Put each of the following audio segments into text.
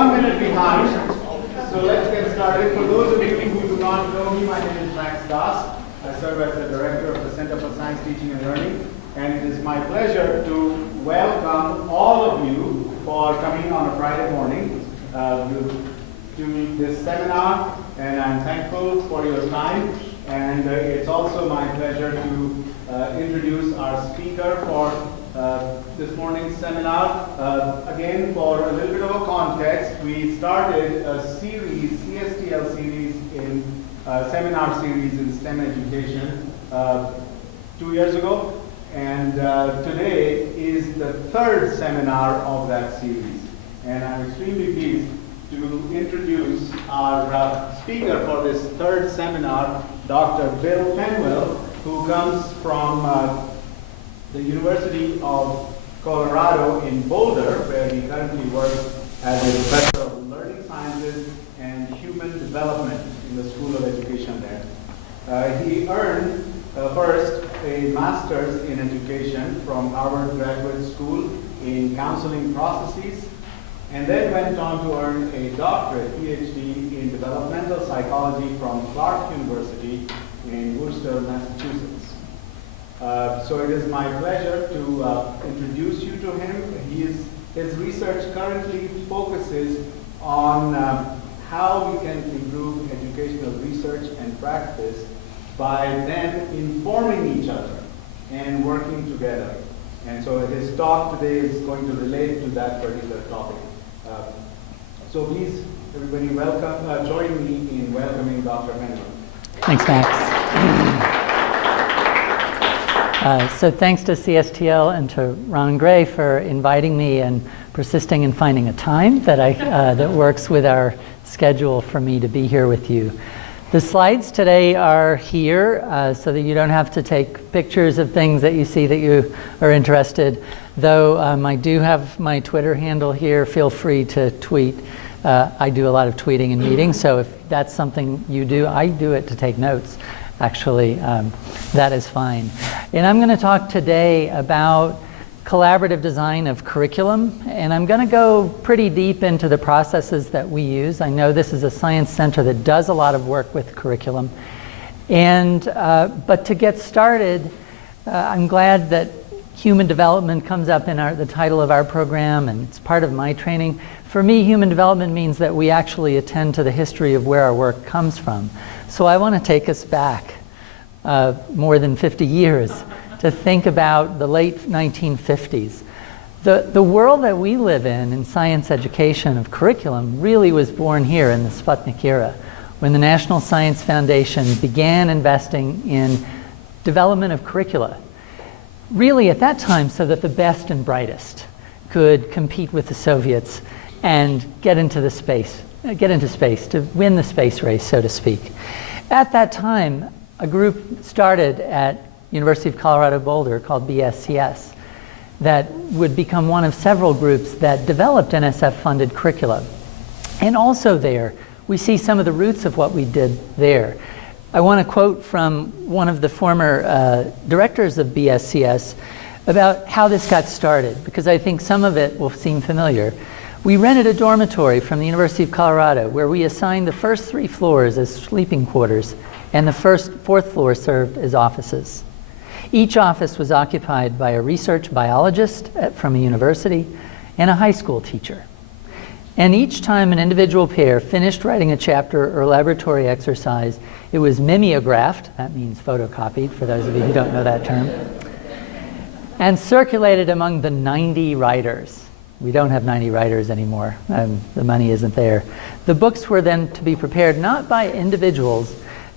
1 minute behind, so let's get started. For those of you who do not know me, my name is Max Das. I serve as the Director of the Center for Science Teaching and Learning, and it is my pleasure to welcome all of you for coming on a Friday morning to this seminar, and I'm thankful for your time. And it's also my pleasure to introduce our speaker for this morning's seminar. Again, for a little bit of a context, we started a series, CSTL series, in seminar series in STEM education 2 years ago. And today is the third seminar of that series. And I'm extremely pleased to introduce our speaker for this third seminar, Dr. Bill Penuel, who comes from the University of Colorado in Boulder, where he currently works as a professor of learning sciences and human development in the School of Education there. He earned first a master's in education from Harvard Graduate School in counseling processes, and then went on to earn a doctorate, PhD, in developmental psychology from Clark University in Worcester, Massachusetts. So it is my pleasure to introduce you to him. His research currently focuses on how we can improve educational research and practice by then informing each other and working together. And so his talk today is going to relate to that particular topic. So please, everybody, welcome. Join me in welcoming Dr. Penuel. Thanks, Max. So thanks to CSTL and to Ron Gray for inviting me and persisting in finding a time that that works with our schedule for me to be here with you. The slides today are here so that you don't have to take pictures of things that you see that you are interested. Though I do have my Twitter handle here. Feel free to tweet. I do a lot of tweeting in meetings, so if that's something you do, I do it to take notes. Actually, that is fine. And I'm going to talk today about collaborative design of curriculum, and I'm going to go pretty deep into the processes that we use. I know this is a science center that does a lot of work with curriculum, and but to get started, I'm glad that human development comes up in the title of our program, and it's part of my training. For me, human development means that we actually attend to the history of where our work comes from. So I want to take us back more than 50 years to think about the late 1950s. The world that we live in science education of curriculum really was born here in the Sputnik era, when the National Science Foundation began investing in development of curricula. Really at that time so that the best and brightest could compete with the Soviets and get into space to win the space race, so to speak. At that time, a group started at University of Colorado Boulder called BSCS that would become one of several groups that developed NSF-funded curricula. And also there, we see some of the roots of what we did there. I want to quote from one of the former directors of BSCS about how this got started, because I think some of it will seem familiar. We rented a dormitory from the University of Colorado where we assigned the first 3 floors as sleeping quarters, and the fourth floor served as offices. Each office was occupied by a research biologist from a university and a high school teacher. And each time an individual pair finished writing a chapter or laboratory exercise, it was mimeographed, that means photocopied for those of you who don't know that term, and circulated among the 90 writers. We don't have 90 writers anymore. The money isn't there. The books were then to be prepared not by individual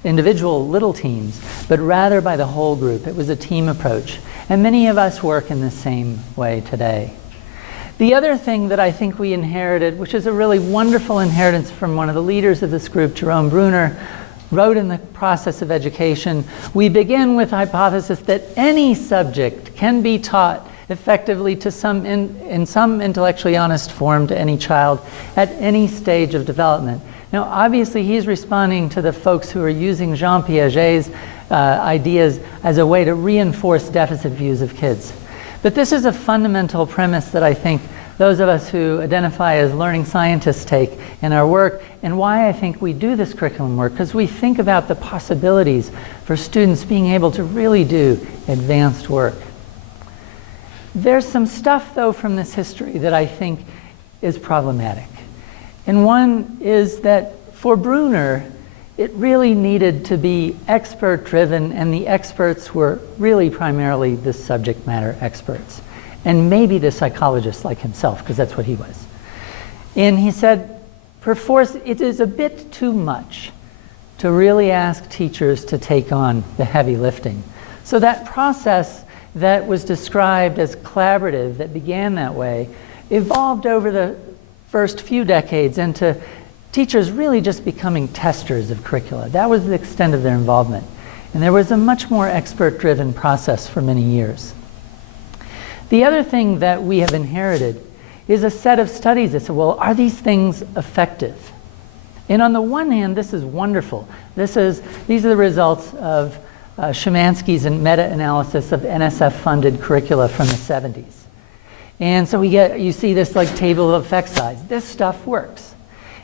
little teams, but rather by the whole group. It was a team approach. And many of us work in the same way today. The other thing that I think we inherited, which is a really wonderful inheritance from one of the leaders of this group, Jerome Bruner, wrote in The Process of Education, we begin with the hypothesis that any subject can be taught effectively to in some intellectually honest form to any child at any stage of development. Now, obviously, he's responding to the folks who are using Jean Piaget's ideas as a way to reinforce deficit views of kids. But this is a fundamental premise that I think those of us who identify as learning scientists take in our work, and why I think we do this curriculum work, because we think about the possibilities for students being able to really do advanced work. There's some stuff, though, from this history that I think is problematic. And one is that for Bruner, it really needed to be expert-driven, and the experts were really primarily the subject matter experts, and maybe the psychologists like himself, because that's what he was. And he said, perforce, it is a bit too much to really ask teachers to take on the heavy lifting. So that process that was described as collaborative, that began that way, evolved over the first few decades into teachers really just becoming testers of curricula. That was the extent of their involvement. And there was a much more expert-driven process for many years. The other thing that we have inherited is a set of studies that say, well, are these things effective? And on the one hand, this is wonderful. These are the results of Szymanski's meta-analysis of NSF-funded curricula from the 70s. And so you see this like table of effect size. This stuff works.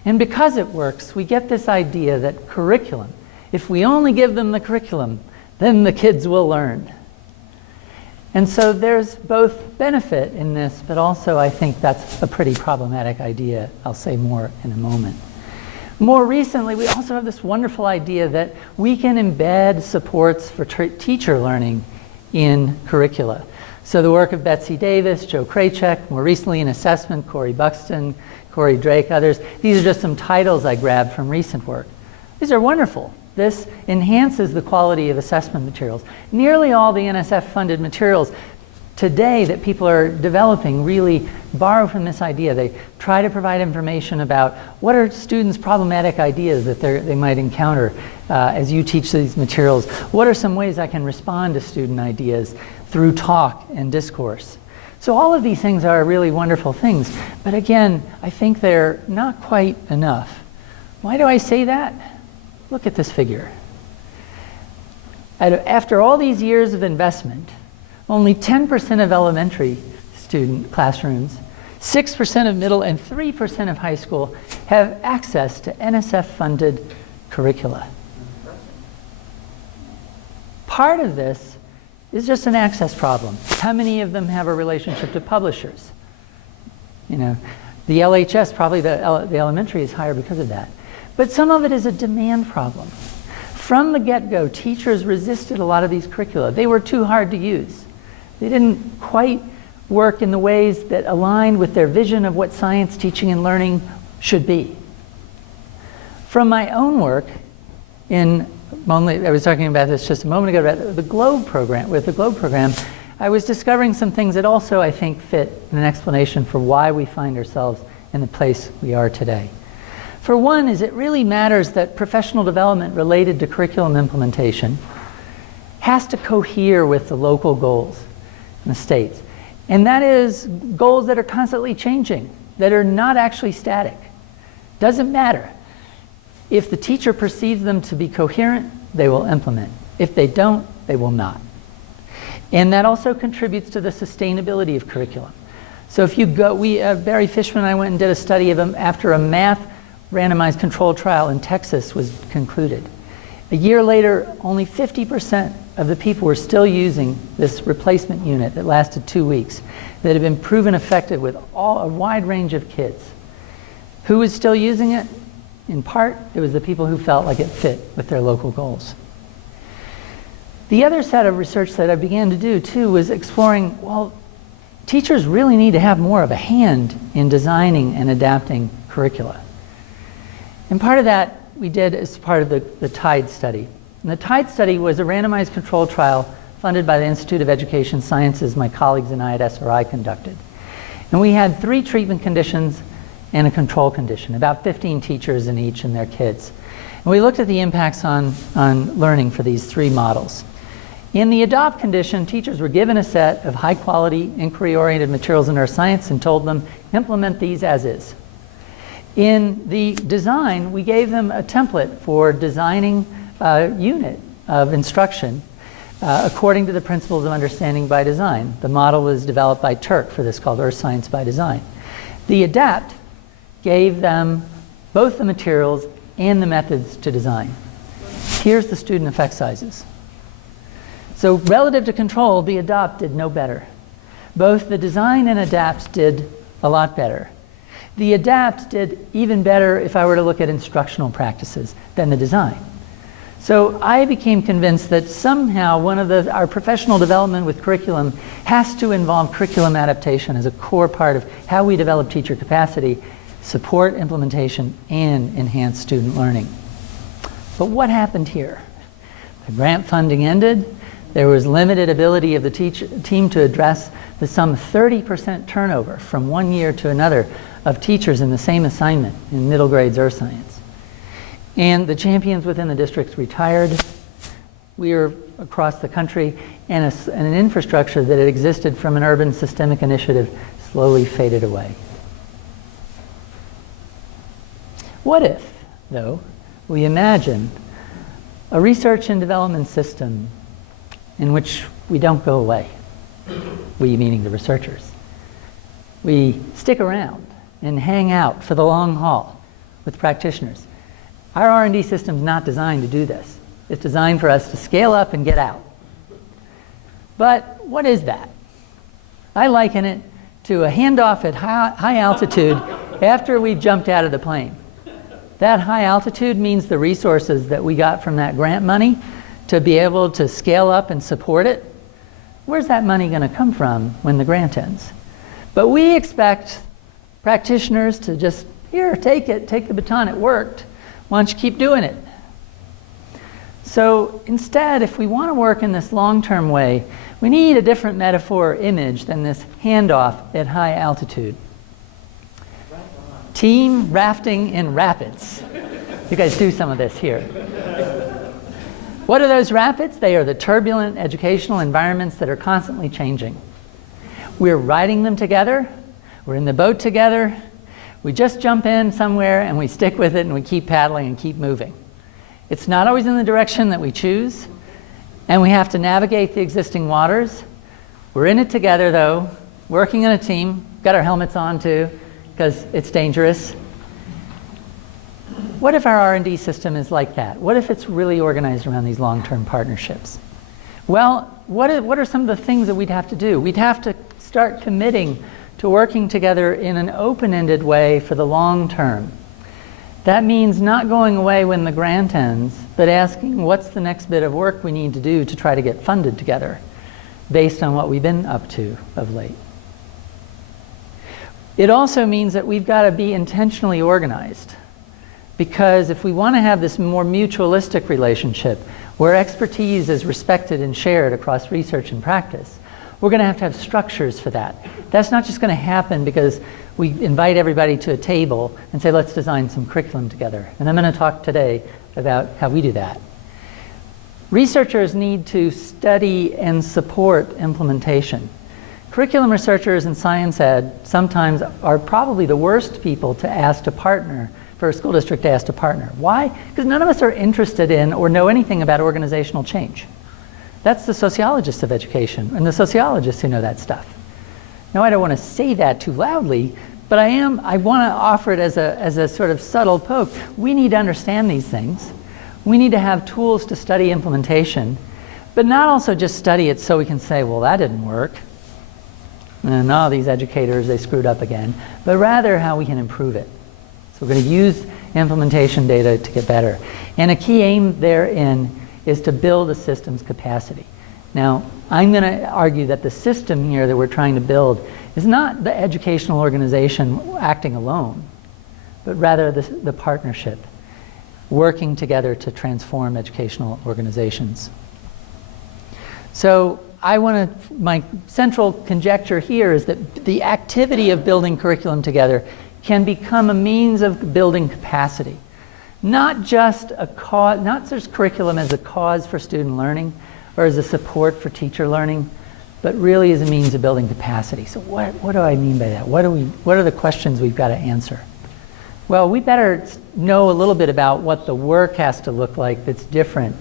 And because it works, we get this idea that curriculum, if we only give them the curriculum, then the kids will learn. And so there's both benefit in this, but also I think that's a pretty problematic idea. I'll say more in a moment. More recently, we also have this wonderful idea that we can embed supports for teacher learning in curricula. So the work of Betsy Davis, Joe Kraychek, more recently in assessment, Corey Buxton, Corey Drake, others. These are just some titles I grabbed from recent work. These are wonderful. This enhances the quality of assessment materials. Nearly all the NSF-funded materials today that people are developing really borrow from this idea. They try to provide information about what are students' problematic ideas that they might encounter as you teach these materials. What are some ways I can respond to student ideas through talk and discourse? So all of these things are really wonderful things, but again, I think they're not quite enough. Why do I say that? Look at this figure. After all these years of investment, only 10% of elementary student classrooms, 6% of middle, and 3% of high school have access to NSF-funded curricula. Part of this is just an access problem. How many of them have a relationship to publishers? You know, the LHS, probably the elementary is higher because of that. But some of it is a demand problem. From the get-go, teachers resisted a lot of these curricula. They were too hard to use. They didn't quite work in the ways that aligned with their vision of what science teaching and learning should be. From my own work I was talking about this just a moment ago about the GLOBE program. With the GLOBE program, I was discovering some things that also I think fit an explanation for why we find ourselves in the place we are today. For one, is it really matters that professional development related to curriculum implementation has to cohere with the local goals in the states. And that is goals that are constantly changing, that are not actually static. Doesn't matter. If the teacher perceives them to be coherent, they will implement. If they don't, they will not. And that also contributes to the sustainability of curriculum. So if you go, Barry Fishman and I went and did a study of them after a math randomized controlled trial in Texas was concluded. A year later, only 50% of the people were still using this replacement unit that lasted 2 weeks, that had been proven effective with a wide range of kids. Who was still using it? In part, it was the people who felt like it fit with their local goals. The other set of research that I began to do too was exploring, well, teachers really need to have more of a hand in designing and adapting curricula. And part of that we did as part of the TIDE study. And the TIDE study was a randomized controlled trial funded by the Institute of Education Sciences my colleagues and I at SRI conducted. And we had 3 treatment conditions and a control condition, about 15 teachers in each and their kids. And we looked at the impacts on learning for these 3 models. In the adopt condition, teachers were given a set of high-quality, inquiry-oriented materials in earth science and told them, implement these as is. In the design, we gave them a template for designing a unit of instruction according to the principles of understanding by design. The model was developed by Turk for this, called Earth Science by Design. The Adapt gave them both the materials and the methods to design. Here's the student effect sizes. So relative to control, the Adopt did no better. Both the design and Adapt did a lot better. The Adapt did even better if I were to look at instructional practices than the design. So I became convinced that somehow our professional development with curriculum has to involve curriculum adaptation as a core part of how we develop teacher capacity, support implementation, and enhance student learning. But what happened here? The grant funding ended. There was limited ability of the team to address the some 30% turnover from one year to another of teachers in the same assignment in middle grades earth science. And the champions within the districts retired. We were across the country, and an infrastructure that had existed from an urban systemic initiative slowly faded away. What if, though, we imagine a research and development system in which we don't go away? We meaning the researchers. We stick around and hang out for the long haul with practitioners. Our R&D system's not designed to do this. It's designed for us to scale up and get out. But what is that? I liken it to a handoff at high altitude after we've jumped out of the plane. That high altitude means the resources that we got from that grant money to be able to scale up and support it. Where's that money going to come from when the grant ends? But we expect practitioners to just, here, take the baton, it worked. Why don't you keep doing it? So instead, if we want to work in this long-term way, we need a different metaphor or image than this handoff at high altitude. Team rafting in rapids. You guys do some of this here. What are those rapids? They are the turbulent educational environments that are constantly changing. We're riding them together. We're in the boat together. We just jump in somewhere and we stick with it and we keep paddling and keep moving. It's not always in the direction that we choose, and we have to navigate the existing waters. We're in it together though, working in a team, got our helmets on too, because it's dangerous. What if our R&D system is like that? What if it's really organized around these long-term partnerships? Well, what are some of the things that we'd have to do? We'd have to start committing to working together in an open-ended way for the long term. That means not going away when the grant ends, but asking what's the next bit of work we need to do to try to get funded together based on what we've been up to of late. It also means that we've got to be intentionally organized, because if we want to have this more mutualistic relationship where expertise is respected and shared across research and practice, we're going to have structures for that. That's not just going to happen because we invite everybody to a table and say, let's design some curriculum together. And I'm going to talk today about how we do that. Researchers need to study and support implementation. Curriculum researchers in science ed sometimes are probably the worst people to ask to partner, for a school district to ask to partner. Why? Because none of us are interested in or know anything about organizational change. That's the sociologists of education and the sociologists who know that stuff. Now, I don't want to say that too loudly, but I want to offer it as a sort of subtle poke. We need to understand these things. We need to have tools to study implementation, but not also just study it so we can say, well, that didn't work. And no, these educators, they screwed up again, but rather how we can improve it. So we're going to use implementation data to get better. And a key aim therein is to build a system's capacity. Now, I'm going to argue that the system here that we're trying to build is not the educational organization acting alone, but rather the partnership, working together to transform educational organizations. So my central conjecture here is that the activity of building curriculum together can become a means of building capacity. Not just curriculum as a cause for student learning or as a support for teacher learning, but really as a means of building capacity. So what do I mean by that? What are the questions we've got to answer? Well, we better know a little bit about what the work has to look like that's different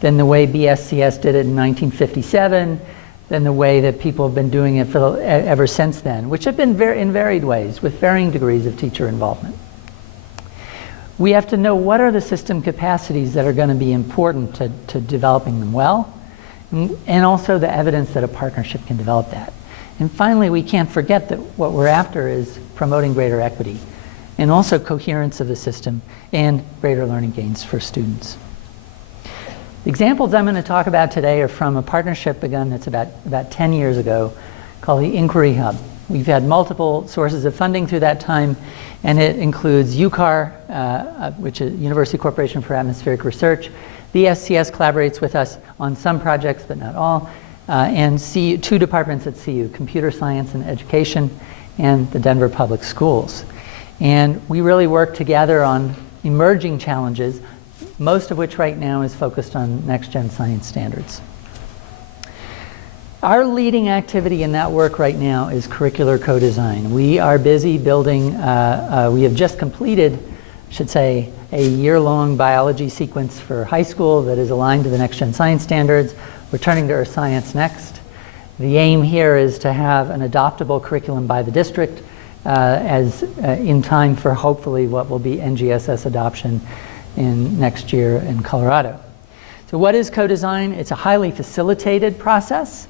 than the way BSCS did it in 1957, than the way that people have been doing it ever since then, which have been in varied ways with varying degrees of teacher involvement. We have to know what are the system capacities that are going to be important to developing them well, and also the evidence that a partnership can develop that. And finally, we can't forget that what we're after is promoting greater equity and also coherence of the system and greater learning gains for students. The examples I'm going to talk about today are from a partnership begun that's about 10 years ago called the Inquiry Hub. We've had multiple sources of funding through that time, and it includes UCAR, which is University Corporation for Atmospheric Research. The SCS collaborates with us on some projects, but not all, and two departments at CU, Computer Science and Education, and the Denver Public Schools. And we really work together on emerging challenges, most of which right now is focused on next-gen science standards. Our leading activity in that work right now is Curricular Co-Design. We are busy building, we have just completed, I should say, a year-long biology sequence for high school that is aligned to the next-gen science standards. We're turning to Earth Science next. The aim here is to have an adoptable curriculum by the district in time for hopefully what will be NGSS adoption in next year in Colorado. So what is co-design? It's a highly facilitated process.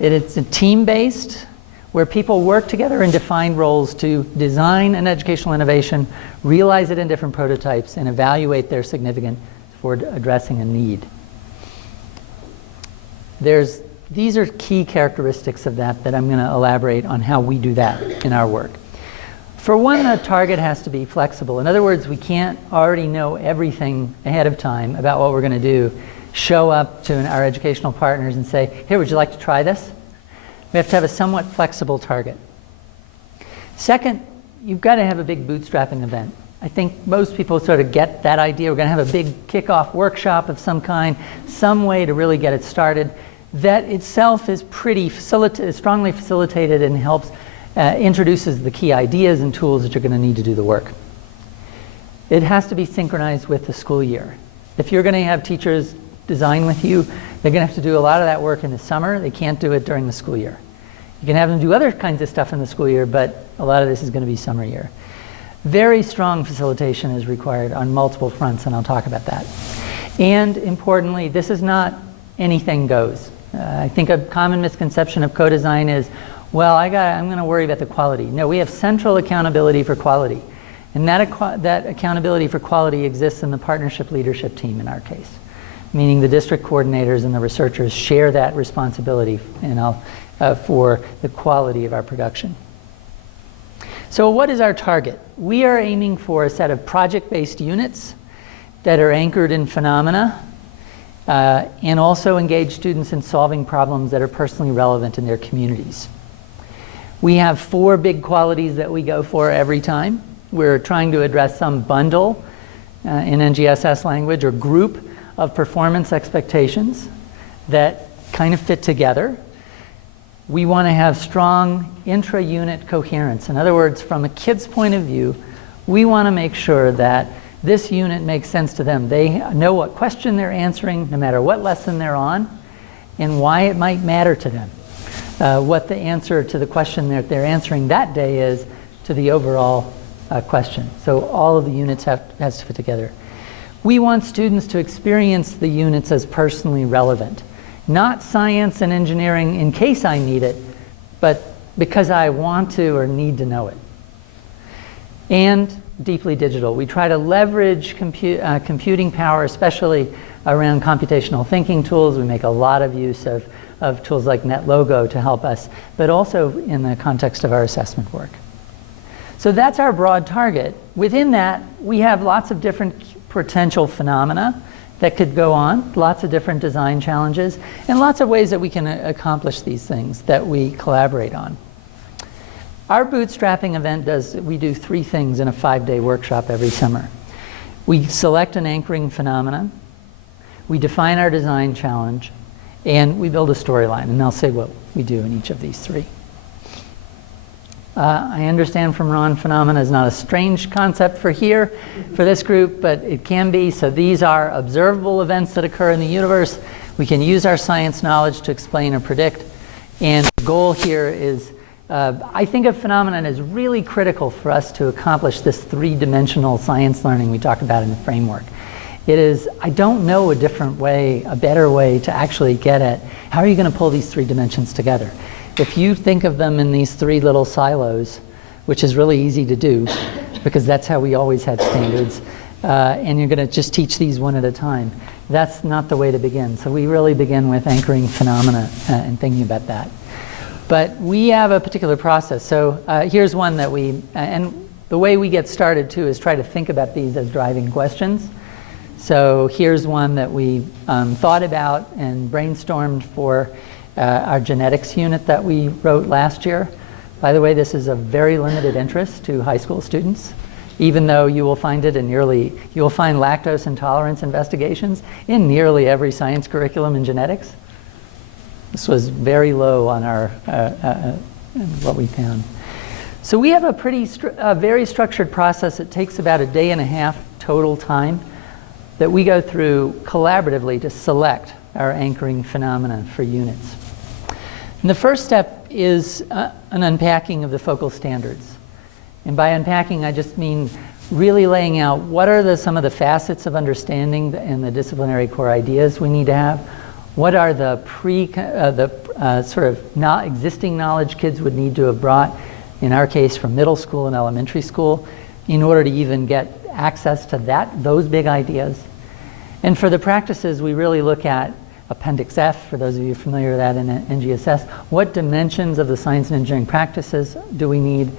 It's a team-based, where people work together in defined roles to design an educational innovation, realize it in different prototypes, and evaluate their significance for addressing a need. These are key characteristics of that I'm going to elaborate on how we do that in our work. For one, the target has to be flexible. In other words, we can't already know everything ahead of time about what we're going to do, show up to our educational partners and say, here, would you like to try this? We have to have a somewhat flexible target. Second, you've got to have a big bootstrapping event. I think most people sort of get that idea. We're going to have a big kickoff workshop of some kind, some way to really get it started. That itself is pretty strongly facilitated and helps, introduces the key ideas and tools that you're going to need to do the work. It has to be synchronized with the school year. If you're going to have teachers design with you, they're going to have to do a lot of that work in the summer. They can't do it during the school year. You can have them do other kinds of stuff in the school year, but a lot of this is going to be summer year. Very strong facilitation is required on multiple fronts, and I'll talk about that. And importantly, this is not anything goes. I think a common misconception of co-design is, well, I'm going to worry about the quality. No, we have central accountability for quality. And that accountability for quality exists in the partnership leadership team in our case, meaning the district coordinators and the researchers share that responsibility for the quality of our production. So what is our target? We are aiming for a set of project-based units that are anchored in phenomena and also engage students in solving problems that are personally relevant in their communities. We have 4 big qualities that we go for every time. We're trying to address some bundle in NGSS language or group of performance expectations that kind of fit together. We want to have strong intra-unit coherence. In other words, from a kid's point of view, we want to make sure that this unit makes sense to them. They know what question they're answering, no matter what lesson they're on, and why it might matter to them. What the answer to the question that they're answering that day is to the overall question. So all of the units has to fit together. We want students to experience the units as personally relevant. Not science and engineering in case I need it, but because I want to or need to know it. And deeply digital. We try to leverage computing power, especially around computational thinking tools. We make a lot of use of tools like NetLogo to help us, but also in the context of our assessment work. So that's our broad target. Within that, we have lots of different potential phenomena that could go on, lots of different design challenges, and lots of ways that we can accomplish these things that we collaborate on. Our bootstrapping event we do 3 things in a 5-day workshop every summer. We select an anchoring phenomenon, we define our design challenge, and we build a storyline, and I'll say what we do in each of these 3. I understand from Ron, phenomena is not a strange concept for this group, but it can be. So these are observable events that occur in the universe. We can use our science knowledge to explain or predict. And the goal here is, I think of phenomenon as really critical for us to accomplish this three-dimensional science learning we talked about in the framework. It is, I don't know a different way, a better way to actually get at how are you going to pull these three dimensions together. If you think of them in these three little silos, which is really easy to do because that's how we always had standards, and you're going to just teach these one at a time, that's not the way to begin. So we really begin with anchoring phenomena and thinking about that. But we have a particular process. So here's one that and the way we get started too is try to think about these as driving questions. So here's one that we thought about and brainstormed for our genetics unit that we wrote last year. By the way, this is of very limited interest to high school students, even though you will find it in you will find lactose intolerance investigations in nearly every science curriculum in genetics. This was very low on our what we found. So we have a very structured process. It takes about a day and a half total time that we go through collaboratively to select our anchoring phenomena for units. And the first step is an unpacking of the focal standards. And by unpacking, I just mean really laying out what are some of the facets of understanding and the disciplinary core ideas we need to have. What are the sort of not existing knowledge kids would need to have brought, in our case from middle school and elementary school, in order to even get access to those big ideas. And for the practices, we really look at Appendix F, for those of you familiar with that in NGSS. What dimensions of the science and engineering practices do we need?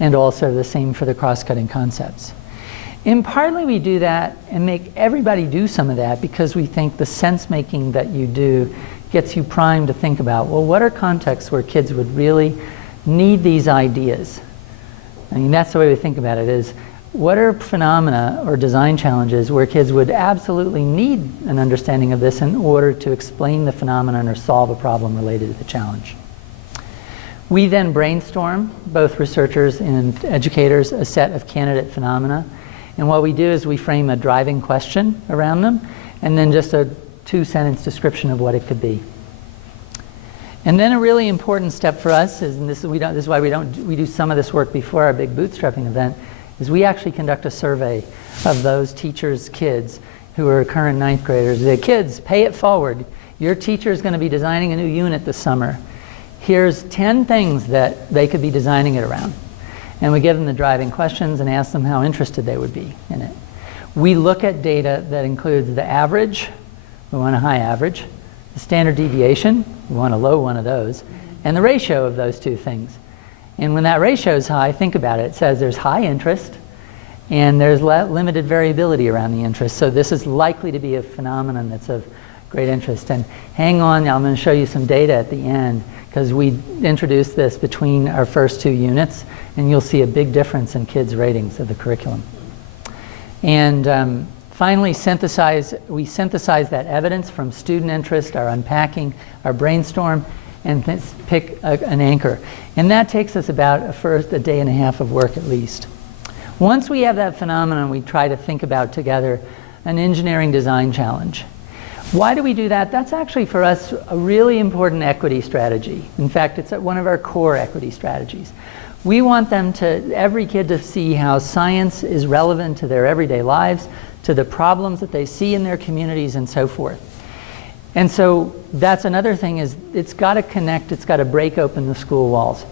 And also the same for the cross-cutting concepts. And partly we do that and make everybody do some of that because we think the sense-making that you do gets you primed to think about, well, what are contexts where kids would really need these ideas? I mean, that's the way we think about it, is what are phenomena or design challenges where kids would absolutely need an understanding of this in order to explain the phenomenon or solve a problem related to the challenge? We then brainstorm, both researchers and educators, a set of candidate phenomena. And what we do is we frame a driving question around them, and then just a two-sentence description of what it could be. And then a really important step for us is, and this is why we do some of this work before our big bootstrapping event, is we actually conduct a survey of those teachers' kids who are current ninth graders. The kids, pay it forward. Your teacher is going to be designing a new unit this summer. Here's 10 things that they could be designing it around. And we give them the driving questions and ask them how interested they would be in it. We look at data that includes the average, we want a high average, the standard deviation, we want a low one of those, and the ratio of those two things. And when that ratio is high, think about it. It says there's high interest and there's limited variability around the interest. So this is likely to be a phenomenon that's of great interest. And hang on, I'm going to show you some data at the end because we introduced this between our first two units, and you'll see a big difference in kids' ratings of the curriculum. And finally, we synthesize that evidence from student interest, our unpacking, our brainstorm, and pick an anchor. And that takes us about a day and a half of work at least. Once we have that phenomenon, we try to think about together an engineering design challenge. Why do we do that? That's actually for us a really important equity strategy. In fact, it's one of our core equity strategies. We want every kid to see how science is relevant to their everyday lives, to the problems that they see in their communities and so forth. And so that's another thing, is it's got to connect, it's got to break open the school walls.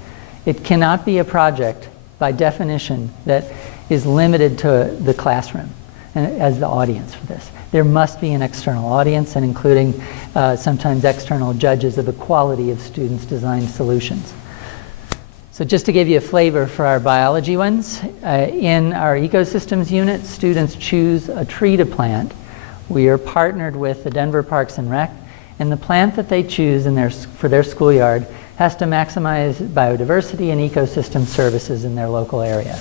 It cannot be a project by definition that is limited to the classroom as the audience for this. There must be an external audience, and including sometimes external judges of the quality of students' designed solutions. So just to give you a flavor for our biology ones, in our ecosystems unit, students choose a tree to plant. We are partnered with the Denver Parks and Rec, and the plant that they choose for their schoolyard has to maximize biodiversity and ecosystem services in their local area.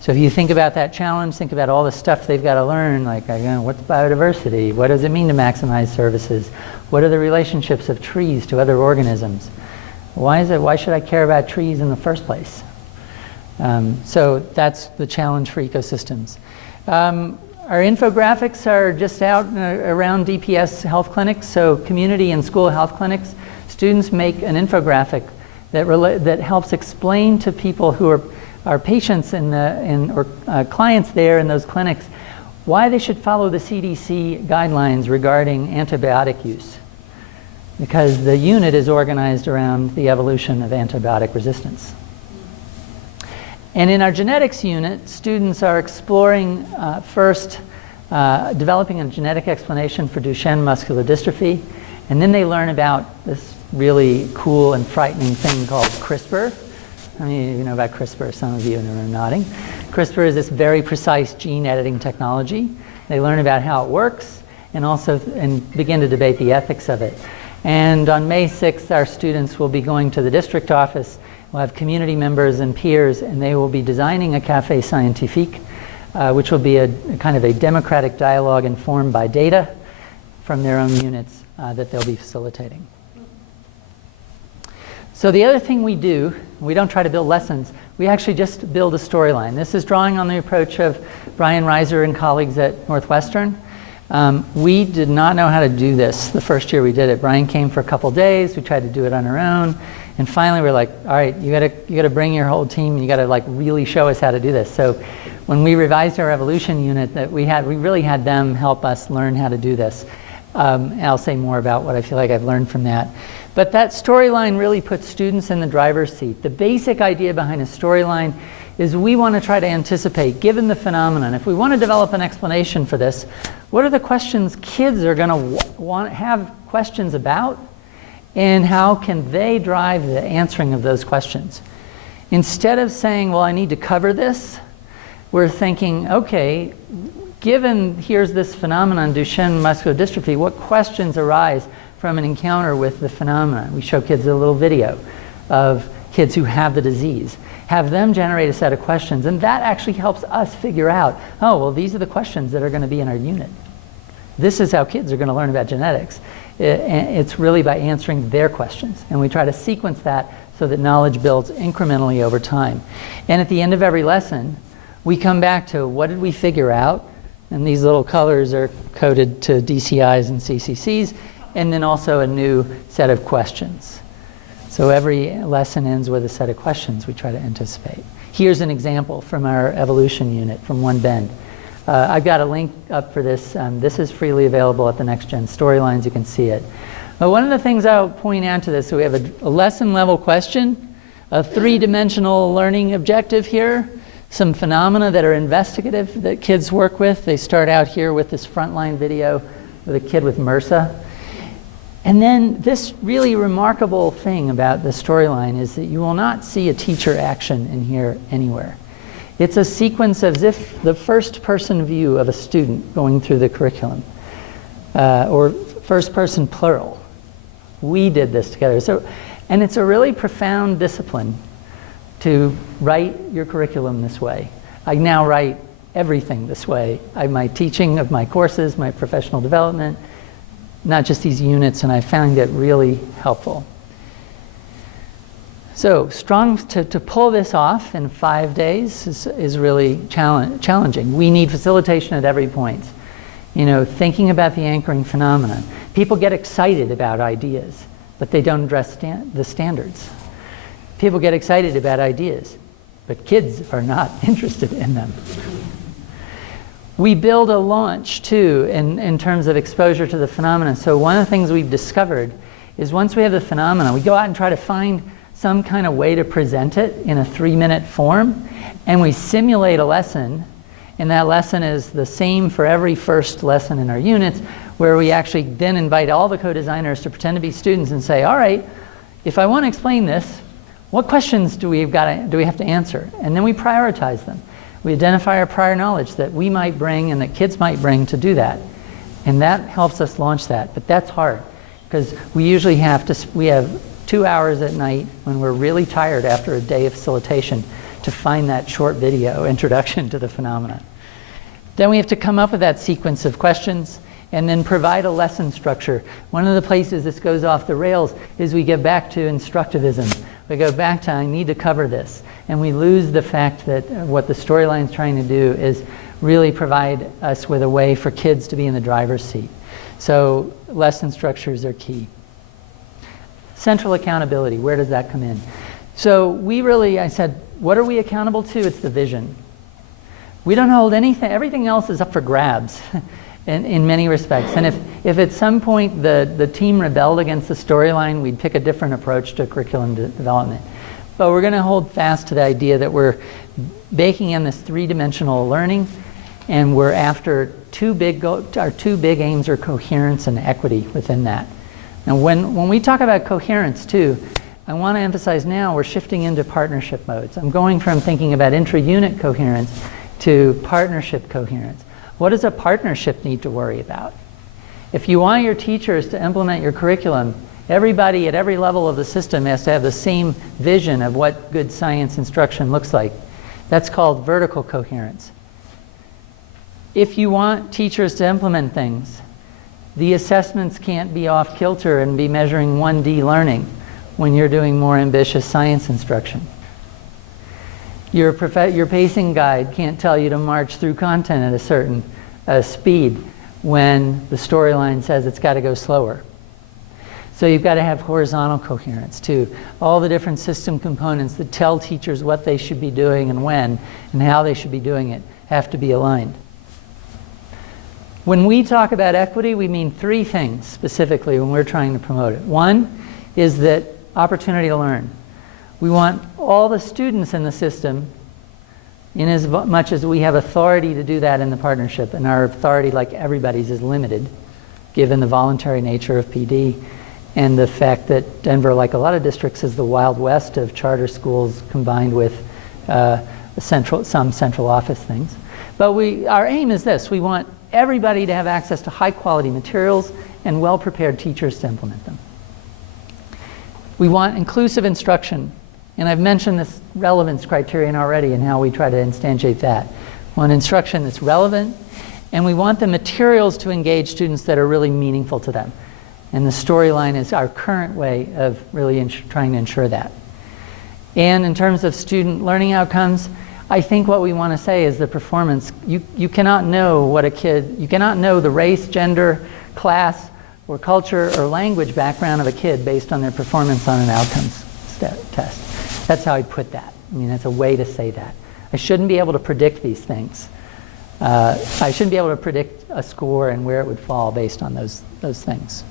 So if you think about that challenge, think about all the stuff they've got to learn, like what's biodiversity? What does it mean to maximize services? What are the relationships of trees to other organisms? Why should I care about trees in the first place? So that's the challenge for ecosystems. Our infographics are just out around DPS health clinics, so community and school health clinics. Students make an infographic that helps explain to people who are patients or clients there in those clinics why they should follow the CDC guidelines regarding antibiotic use, because the unit is organized around the evolution of antibiotic resistance. And in our genetics unit, students are exploring first developing a genetic explanation for Duchenne muscular dystrophy, and then they learn about this really cool and frightening thing called CRISPR. I mean, you know about CRISPR, some of you are nodding. CRISPR is this very precise gene editing technology. They learn about how it works and begin to debate the ethics of it. And on May 6th, our students will be going to the district office. We'll have community members and peers, and they will be designing a Café Scientifique, which will be a kind of a democratic dialogue informed by data from their own units that they'll be facilitating. So the other thing we do, we don't try to build lessons, we actually just build a storyline. This is drawing on the approach of Brian Reiser and colleagues at Northwestern. We did not know how to do this the first year we did it. Brian came for a couple days, we tried to do it on our own, and finally we're like, all right, you gotta bring your whole team, and you gotta like really show us how to do this. So when we revised our evolution unit that we really had them help us learn how to do this. And I'll say more about what I feel like I've learned from that. But that storyline really puts students in the driver's seat. The basic idea behind a storyline is we want to try to anticipate, given the phenomenon, if we want to develop an explanation for this, what are the questions kids are going to want to have questions about, and how can they drive the answering of those questions? Instead of saying, well, I need to cover this, we're thinking, okay, given here's this phenomenon, Duchenne muscular dystrophy, what questions arise from an encounter with the phenomenon? We show kids a little video of kids who have the disease. Have them generate a set of questions, and that actually helps us figure out, oh, well, these are the questions that are going to be in our unit. This is how kids are going to learn about genetics. It's really by answering their questions, and we try to sequence that so that knowledge builds incrementally over time. And at the end of every lesson, we come back to what did we figure out, and these little colors are coded to DCIs and CCCs, and then also a new set of questions. So every lesson ends with a set of questions we try to anticipate. Here's an example from our evolution unit from One Bend. I've got a link up for this. This is freely available at the Next Gen Storylines. You can see it. But one of the things I'll point out to this, so we have a lesson level question, a three-dimensional learning objective here, some phenomena that are investigative that kids work with. They start out here with this frontline video with a kid with MRSA. And then this really remarkable thing about the storyline is that you will not see a teacher action in here anywhere. It's a sequence as if the first person view of a student going through the curriculum, or first person plural. We did this together. And it's a really profound discipline to write your curriculum this way. I now write everything this way. My teaching of my courses, my professional development, not just these units, and I found it really helpful. So to pull this off in 5 days is really challenging. We need facilitation at every point. You know, thinking about the anchoring phenomenon. People get excited about ideas, but they don't address the standards. People get excited about ideas, but kids are not interested in them. We build a launch, too, in terms of exposure to the phenomenon. So one of the things we've discovered is once we have the phenomenon, we go out and try to find some kind of way to present it in a 3-minute form, and we simulate a lesson, and that lesson is the same for every first lesson in our units, where we actually then invite all the co-designers to pretend to be students and say, all right, if I want to explain this, what questions do we have to answer? And then we prioritize them. We identify our prior knowledge that we might bring and that kids might bring to do that. And that helps us launch that. But that's hard because we usually we have 2 hours at night when we're really tired after a day of facilitation to find that short video introduction to the phenomenon. Then we have to come up with that sequence of questions and then provide a lesson structure. One of the places this goes off the rails is we get back to instructivism. We go back to, I need to cover this. And we lose the fact that what the storyline is trying to do is really provide us with a way for kids to be in the driver's seat. So lesson structures are key. Central accountability, where does that come in? So I said, what are we accountable to? It's the vision. We don't hold anything, everything else is up for grabs in many respects. And if at some point the team rebelled against the storyline, we'd pick a different approach to curriculum development. But we're going to hold fast to the idea that we're baking in this three-dimensional learning, and we're after our two big aims are coherence and equity within that. Now when we talk about coherence too, I want to emphasize now we're shifting into partnership modes. I'm going from thinking about intra-unit coherence to partnership coherence. What does a partnership need to worry about? If you want your teachers to implement your curriculum, everybody at every level of the system has to have the same vision of what good science instruction looks like. That's called vertical coherence. If you want teachers to implement things, the assessments can't be off kilter and be measuring 1D learning when you're doing more ambitious science instruction. Your pacing guide can't tell you to march through content at a certain speed when the storyline says it's got to go slower. So you've got to have horizontal coherence too. All the different system components that tell teachers what they should be doing and when and how they should be doing it have to be aligned. When we talk about equity, we mean three things specifically when we're trying to promote it. One is that opportunity to learn. We want all the students in the system, in as much as we have authority to do that in the partnership, and our authority, like everybody's, is limited, given the voluntary nature of PD, and the fact that Denver, like a lot of districts, is the Wild West of charter schools combined with some central office things. But our aim is this. We want everybody to have access to high-quality materials and well-prepared teachers to implement them. We want inclusive instruction. And I've mentioned this relevance criterion already and how we try to instantiate that. We want instruction that's relevant, and we want the materials to engage students that are really meaningful to them. And the storyline is our current way of really trying to ensure that. And in terms of student learning outcomes, I think what we want to say is the performance. You cannot know what you cannot know the race, gender, class, or culture or language background of a kid based on their performance on an outcomes test. That's how I put that. I mean, that's a way to say that. I shouldn't be able to predict these things. I shouldn't be able to predict a score and where it would fall based on those things.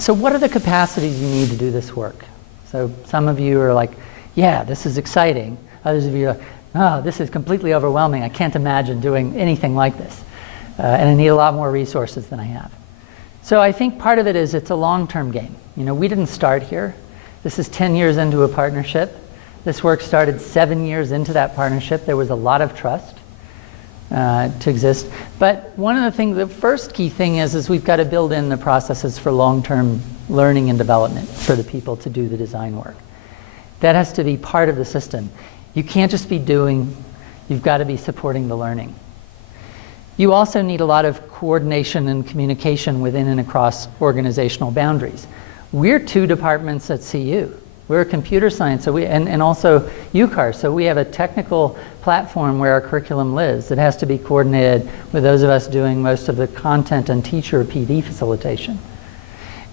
So what are the capacities you need to do this work? So some of you are like, yeah, this is exciting. Others of you are like, oh, this is completely overwhelming. I can't imagine doing anything like this. And I need a lot more resources than I have. So I think part of it is it's a long-term game. You know, we didn't start here. This is 10 years into a partnership. This work started 7 years into that partnership. There was a lot of trust to exist. But one of the things, the first key thing is we've got to build in the processes for long-term learning and development for the people to do the design work. That has to be part of the system. You can't just be doing, you've got to be supporting the learning. You also need a lot of coordination and communication within and across organizational boundaries. We're two departments at CU. We're computer science, so and also UCAR, so we have a technical platform where our curriculum lives. It has to be coordinated with those of us doing most of the content and teacher PD facilitation.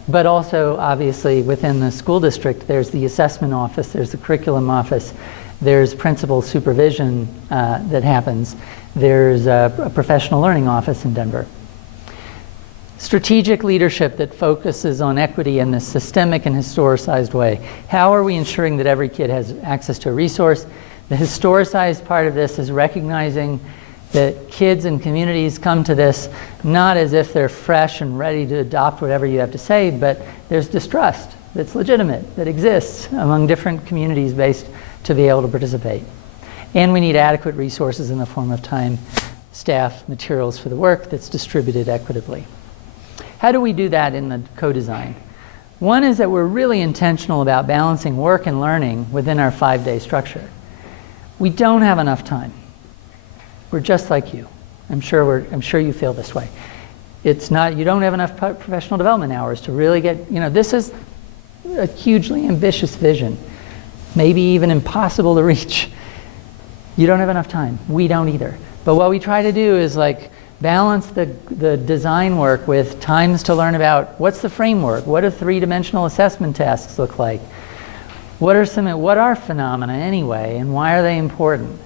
But also, obviously, within the school district, there's the assessment office, there's the curriculum office, there's principal supervision that happens, there's a professional learning office in Denver. Strategic leadership that focuses on equity in this systemic and historicized way. How are we ensuring that every kid has access to a resource? The historicized part of this is recognizing that kids and communities come to this not as if they're fresh and ready to adopt whatever you have to say, but there's distrust that's legitimate, that exists among different communities based to be able to participate. And we need adequate resources in the form of time, staff, materials for the work that's distributed equitably. How do we do that in the co-design? One is that we're really intentional about balancing work and learning within our 5-day structure. We don't have enough time. We're just like you. I'm sure you feel this way. It's not, you don't have enough professional development hours to really get, this is a hugely ambitious vision, maybe even impossible to reach. You don't have enough time. We don't either. But what we try to do is like balance the design work with times to learn about what's the framework, what do three-dimensional assessment tasks look like, what are phenomena anyway, and why are they important?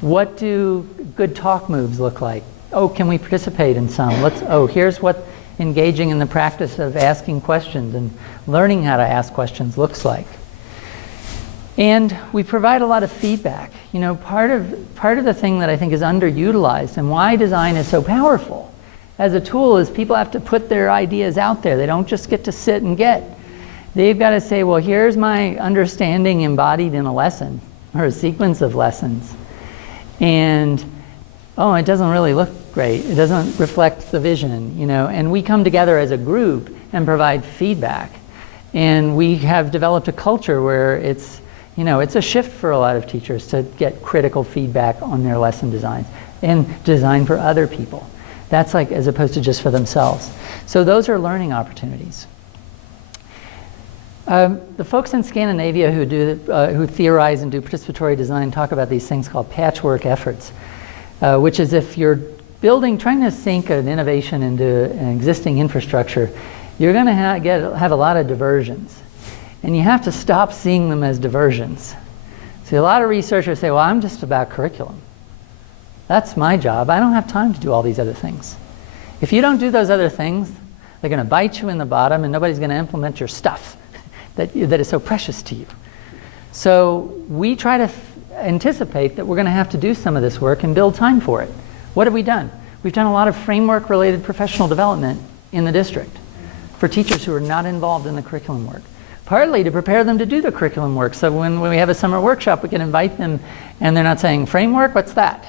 What do good talk moves look like? Oh, can we participate in some? Here's what engaging in the practice of asking questions and learning how to ask questions looks like. And we provide a lot of feedback. You know, part of the thing that I think is underutilized and why design is so powerful as a tool is people have to put their ideas out there. They don't just get to sit and get. They've got to say, well, here's my understanding embodied in a lesson or a sequence of lessons. And, oh, it doesn't really look great. It doesn't reflect the vision, you know. And we come together as a group and provide feedback. And we have developed a culture where it's a shift for a lot of teachers to get critical feedback on their lesson designs and design for other people. That's like as opposed to just for themselves. So those are learning opportunities. The folks in Scandinavia who theorize and do participatory design talk about these things called patchwork efforts, which is if you're trying to sink an innovation into an existing infrastructure, you're going to have a lot of diversions. And you have to stop seeing them as diversions. See, a lot of researchers say, well, I'm just about curriculum. That's my job. I don't have time to do all these other things. If you don't do those other things, they're going to bite you in the bottom and nobody's going to implement your stuff that is so precious to you. So we try to anticipate that we're going to have to do some of this work and build time for it. What have we done? We've done a lot of framework-related professional development in the district for teachers who are not involved in the curriculum work. Partly to prepare them to do the curriculum work. So when we have a summer workshop, we can invite them and they're not saying, framework, what's that?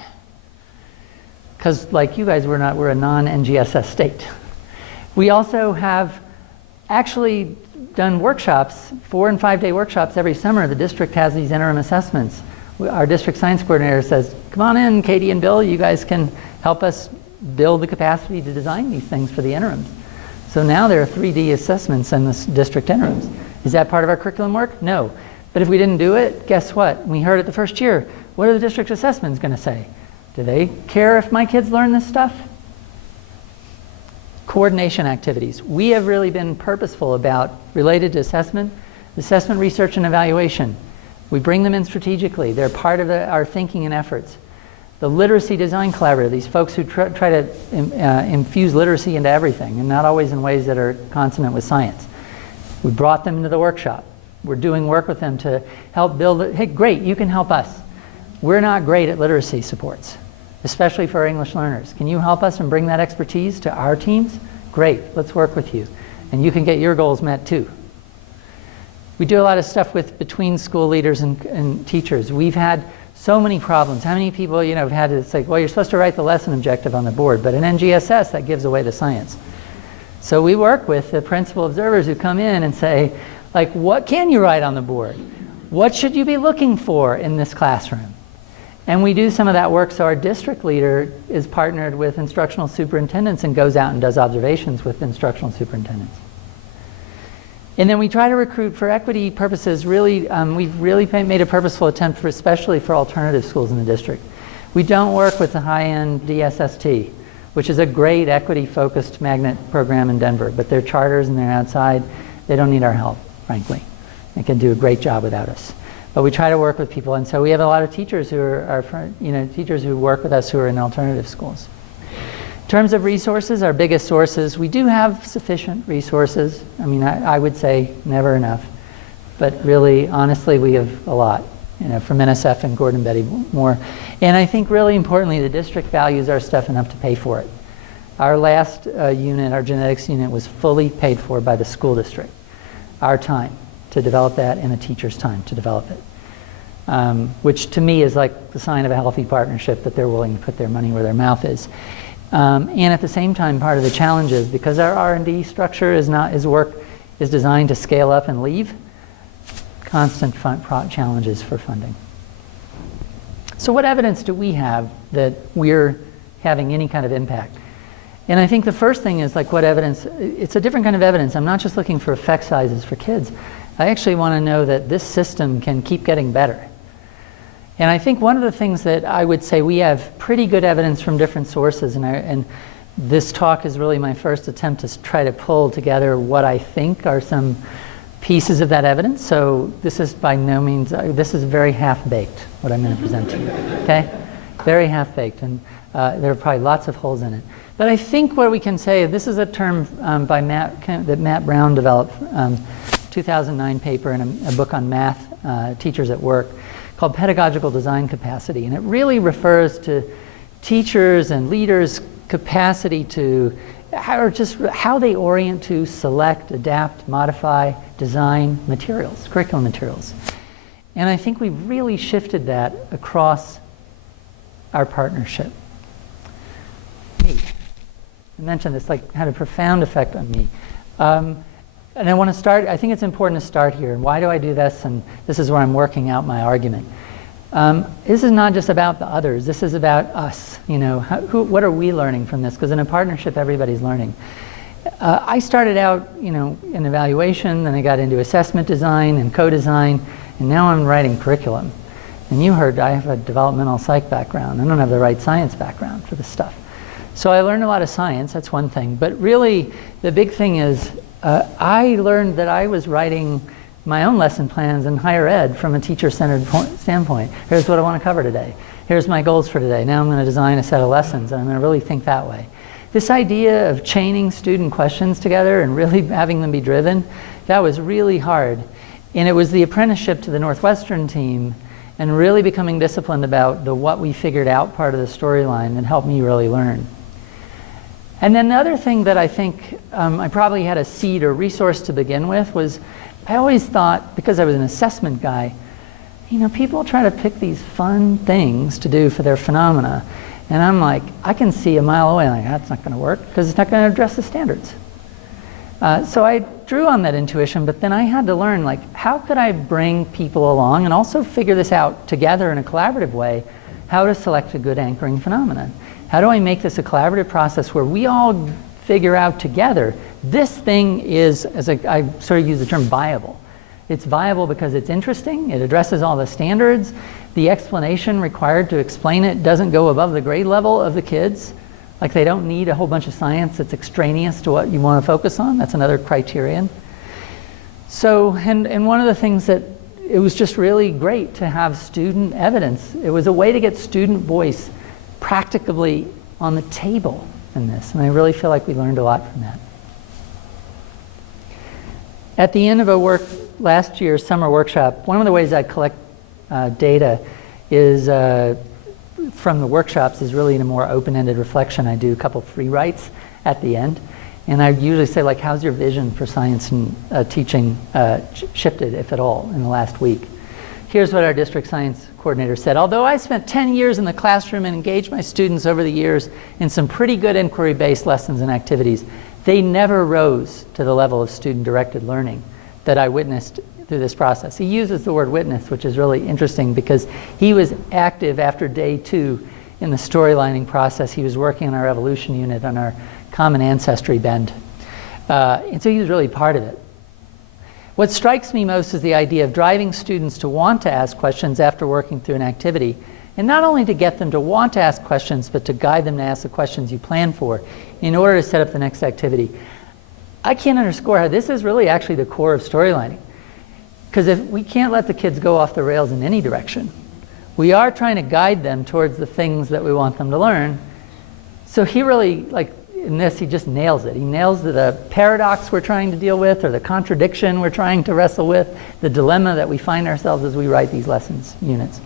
Because like you guys, we're a non-NGSS state. We also have actually done workshops, 4- and 5-day workshops every summer. The district has these interim assessments. Our district science coordinator says, come on in, Katie and Bill, you guys can help us build the capacity to design these things for the interims. So now there are 3D assessments in the district interims. Is that part of our curriculum work? No. But if we didn't do it, guess what? We heard it the first year. What are the district assessments going to say? Do they care if my kids learn this stuff? Coordination activities. We have really been purposeful about related to assessment research and evaluation. We bring them in strategically. They're part of our thinking and efforts. The Literacy Design Collaborative, these folks who try to infuse literacy into everything and not always in ways that are consonant with science. We brought them into the workshop. We're doing work with them to help build it. Hey, great, you can help us. We're not great at literacy supports, especially for our English learners. Can you help us and bring that expertise to our teams? Great, let's work with you. And you can get your goals met too. We do a lot of stuff between school leaders and teachers. We've had so many problems. How many people have had to say, well, you're supposed to write the lesson objective on the board, but in NGSS, that gives away the science. So we work with the principal observers who come in and say, like, what can you write on the board? What should you be looking for in this classroom? And we do some of that work, so our district leader is partnered with instructional superintendents and goes out and does observations with instructional superintendents. And then we try to recruit for equity purposes. We've really made a purposeful attempt, especially for alternative schools in the district. We don't work with the high-end DSST, which is a great equity-focused magnet program in Denver, but they're charters and they're outside. They don't need our help, frankly. They can do a great job without us. But we try to work with people, and so we have a lot of teachers who are teachers who work with us who are in alternative schools. In terms of resources, our biggest sources, we do have sufficient resources. I mean, I would say never enough, but really, honestly, we have a lot. From NSF and Gordon Betty more. And I think really importantly, the district values our stuff enough to pay for it. Our last unit, our genetics unit, was fully paid for by the school district. Our time to develop that and the teacher's time to develop it. Which to me is like the sign of a healthy partnership, that they're willing to put their money where their mouth is. And at the same time, part of the challenge is because our R&D structure is designed to scale up and leave, constant challenges for funding. So what evidence do we have that we're having any kind of impact? And I think the first thing is like what evidence, it's a different kind of evidence. I'm not just looking for effect sizes for kids. I actually want to know that this system can keep getting better. And I think one of the things that I would say we have pretty good evidence from different sources, and this talk is really my first attempt to try to pull together what I think are some pieces of that evidence. So this is by no means, this is very half-baked, what I'm going to present to you, okay? Very half-baked, and there are probably lots of holes in it. But I think what we can say, this is a term that Matt Brown developed, 2009 paper in a book on math, teachers at work, called Pedagogical Design Capacity. And it really refers to teachers and leaders' capacity to, or just how they orient to, select, adapt, modify, design materials, curriculum materials. And I think we've really shifted that across our partnership. Me. I mentioned this, like, had a profound effect on me. And I want to start, I think it's important to start here. And why do I do this? And this is where I'm working out my argument. This is not just about the others. This is about us. You know, what are we learning from this? Because in a partnership, everybody's learning. I started out, you know, in evaluation, then I got into assessment design and co-design, and now I'm writing curriculum. And you heard I have a developmental psych background. I don't have the right science background for this stuff. So I learned a lot of science, that's one thing. But really, the big thing is, I learned that I was writing my own lesson plans in higher ed from a teacher-centered standpoint. Here's what I want to cover today. Here's my goals for today. Now I'm going to design a set of lessons, and I'm going to really think that way. This idea of chaining student questions together and really having them be driven, that was really hard. And it was the apprenticeship to the Northwestern team and really becoming disciplined about the what we figured out part of the storyline that helped me really learn. And then the other thing that I think I probably had a seed or resource to begin with was I always thought, because I was an assessment guy, you know, people try to pick these fun things to do for their phenomena. And I'm like, I can see a mile away, like, that's not going to work because it's not going to address the standards. So I drew on that intuition, but then I had to learn, like, how could I bring people along and also figure this out together in a collaborative way, how to select a good anchoring phenomenon. How do I make this a collaborative process where we all figure out together, this thing is, I sort of use the term viable. It's viable because it's interesting, it addresses all the standards, the explanation required to explain it doesn't go above the grade level of the kids. Like, they don't need a whole bunch of science that's extraneous to what you want to focus on. That's another criterion. So, and one of the things that it was just really great to have student evidence. It was a way to get student voice practically on the table in this. And I really feel like we learned a lot from that. At the end of last year's summer workshop, one of the ways I collect data is from the workshops is really in a more open-ended reflection. I do a couple free writes at the end. And I usually say, like, how's your vision for science and teaching shifted, if at all, in the last week? Here's what our district science coordinator said. Although I spent 10 years in the classroom and engaged my students over the years in some pretty good inquiry-based lessons and activities, they never rose to the level of student-directed learning that I witnessed through this process. He uses the word witness, which is really interesting because he was active after day 2 in the storylining process. He was working on our evolution unit on our common ancestry bend. And so he was really part of it. What strikes me most is the idea of driving students to want to ask questions after working through an activity, and not only to get them to want to ask questions, but to guide them to ask the questions you plan for in order to set up the next activity. I can't underscore how this is really actually the core of storylining. Because if we can't let the kids go off the rails in any direction, we are trying to guide them towards the things that we want them to learn. So he really, like, in this, he just nails it. He nails the paradox we're trying to deal with, or the contradiction we're trying to wrestle with, the dilemma that we find ourselves as we write these lessons units.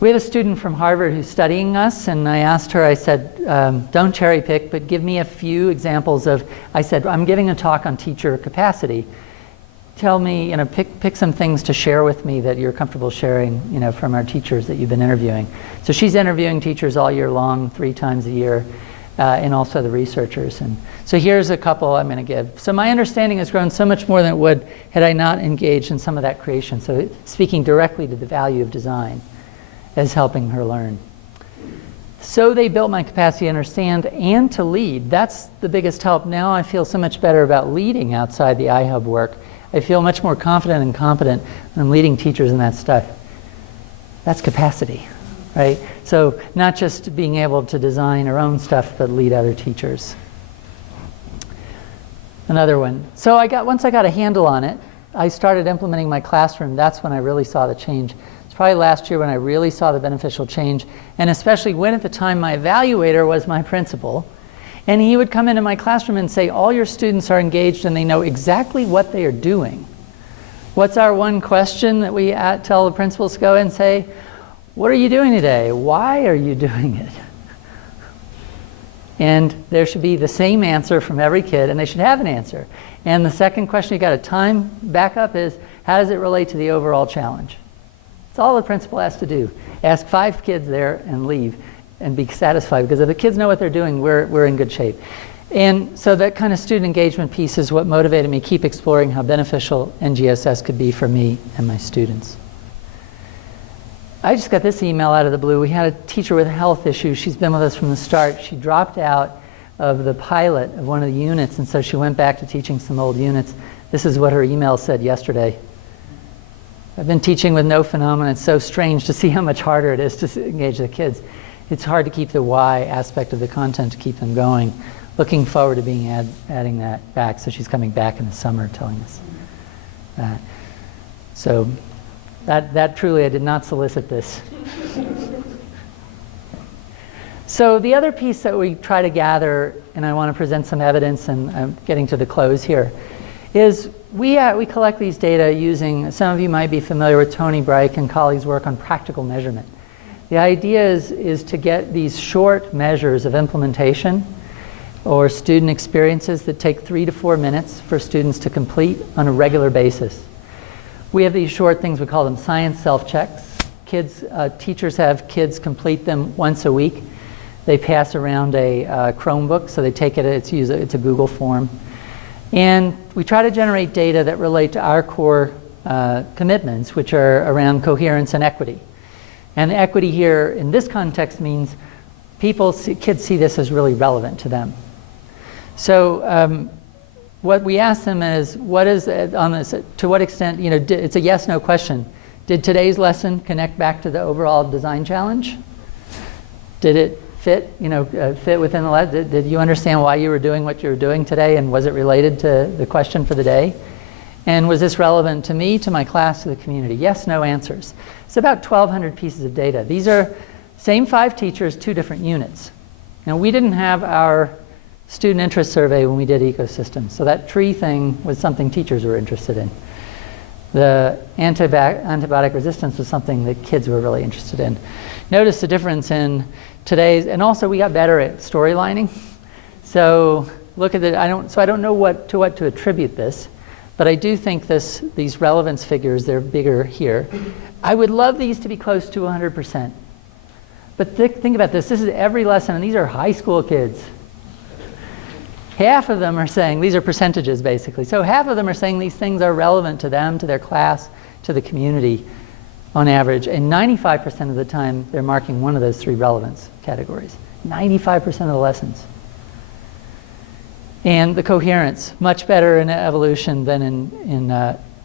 We have a student from Harvard who's studying us, and I asked her, I said, don't cherry pick, but give me a few examples of, I said, I'm giving a talk on teacher capacity. Tell me, pick some things to share with me that you're comfortable sharing, from our teachers that you've been interviewing. So she's interviewing teachers all year long, 3 times a year, and also the researchers. And so here's a couple I'm going to give. So my understanding has grown so much more than it would had I not engaged in some of that creation. So speaking directly to the value of design as helping her learn. So they built my capacity to understand and to lead. That's the biggest help. Now I feel so much better about leading outside the iHub work. I feel much more confident and competent when I'm leading teachers in that stuff. That's capacity, right? So not just being able to design our own stuff, but lead other teachers. Another one. So once I got a handle on it, I started implementing my classroom. That's when I really saw the change. It's probably last year when I really saw the beneficial change, and especially when at the time my evaluator was my principal, and he would come into my classroom and say, all your students are engaged and they know exactly what they are doing. What's our one question that we tell the principals to go and say, what are you doing today? Why are you doing it? And there should be the same answer from every kid, and they should have an answer. And the second question you got to time back up is, how does it relate to the overall challenge? That's all the principal has to do. Ask 5 kids there and leave and be satisfied, because if the kids know what they're doing, we're in good shape. And so that kind of student engagement piece is what motivated me to keep exploring how beneficial NGSS could be for me and my students. I just got this email out of the blue. We had a teacher with health issues. She's been with us from the start. She dropped out of the pilot of one of the units, and so she went back to teaching some old units. This is what her email said yesterday. I've been teaching with no phenomenon. It's so strange to see how much harder it is to engage the kids. It's hard to keep the why aspect of the content to keep them going. Looking forward to being adding that back. So she's coming back in the summer telling us that. So that truly, I did not solicit this. So the other piece that we try to gather, and I want to present some evidence, and I'm getting to the close here, is we collect these data using, some of you might be familiar with Tony Breik and colleagues' work on practical measurement. The idea is to get these short measures of implementation or student experiences that take 3 to 4 minutes for students to complete on a regular basis. We have these short things, we call them science self-checks. Teachers have kids complete them once a week. They pass around a Chromebook, so they take it, it's a Google form. And we try to generate data that relate to our core commitments, which are around coherence and equity. And equity here in this context means kids see this as really relevant to them. So what we ask them is, to what extent, it's a yes/no question. Did today's lesson connect back to the overall design challenge? Did it fit within the lesson? Did you understand why you were doing what you were doing today, and was it related to the question for the day? And was this relevant to me, to my class, to the community? Yes, no answers. It's about 1,200 pieces of data. These are same 5 teachers, 2 different units. Now, we didn't have our student interest survey when we did ecosystems, so that tree thing was something teachers were interested in. The antibiotic resistance was something that kids were really interested in. Notice the difference in today's, and also we got better at storylining. So look at I don't know what to attribute this, but I do think these relevance figures, they're bigger here. I would love these to be close to 100%. But think about this. This is every lesson, and these are high school kids. Half of them are saying, these are percentages basically, so half of them are saying these things are relevant to them, to their class, to the community on average, and 95% of the time they're marking one of those 3 relevance categories. 95% of the lessons. And the coherence, much better in evolution than in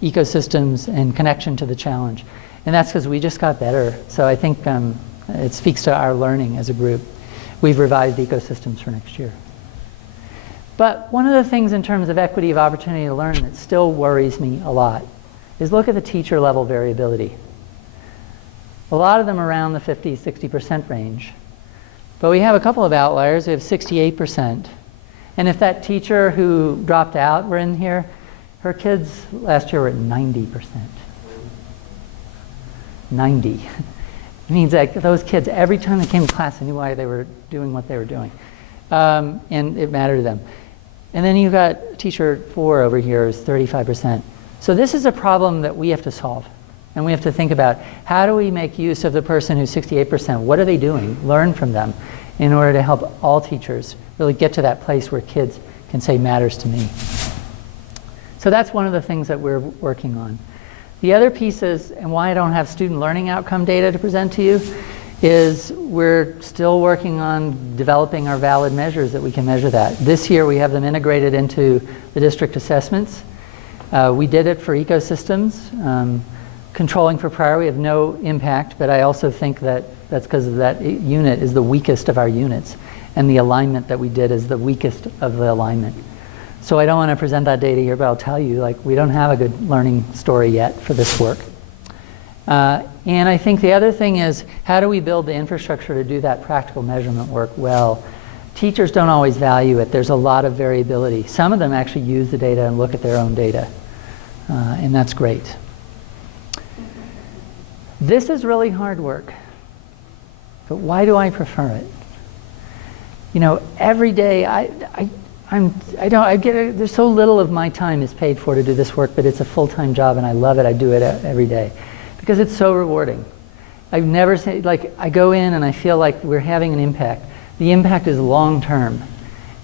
ecosystems and connection to the challenge. And that's because we just got better. So I think it speaks to our learning as a group. We've revised ecosystems for next year. But one of the things in terms of equity of opportunity to learn that still worries me a lot is look at the teacher level variability. A lot of them around the 50, 60% range. But we have a couple of outliers. We have 68%. And if that teacher who dropped out were in here, her kids last year were at 90%. 90. It means that those kids, every time they came to class, they knew why they were doing what they were doing. And it mattered to them. And then you've got teacher 4 over here is 35%. So this is a problem that we have to solve. And we have to think about, how do we make use of the person who's 68%? What are they doing? Learn from them in order to help all teachers really get to that place where kids can say matters to me. So that's one of the things that we're working on. The other piece is, and why I don't have student learning outcome data to present to you, is we're still working on developing our valid measures that we can measure that. This year we have them integrated into the district assessments. We did it for ecosystems. controlling for prior, we have no impact, but I also think that that's because that unit is the weakest of our units, and the alignment that we did is the weakest of the alignment. So I don't want to present that data here, but I'll tell you, like, we don't have a good learning story yet for this work. And I think the other thing is, how do we build the infrastructure to do that practical measurement work well? Teachers don't always value it. There's a lot of variability. Some of them actually use the data and look at their own data, and that's great. This is really hard work, but why do I prefer it? You know, every day there's so little of my time is paid for to do this work, but it's a full-time job and I love it. I do it every day because it's so rewarding. I've never said, like, I go in and I feel like we're having an impact. The impact is long-term.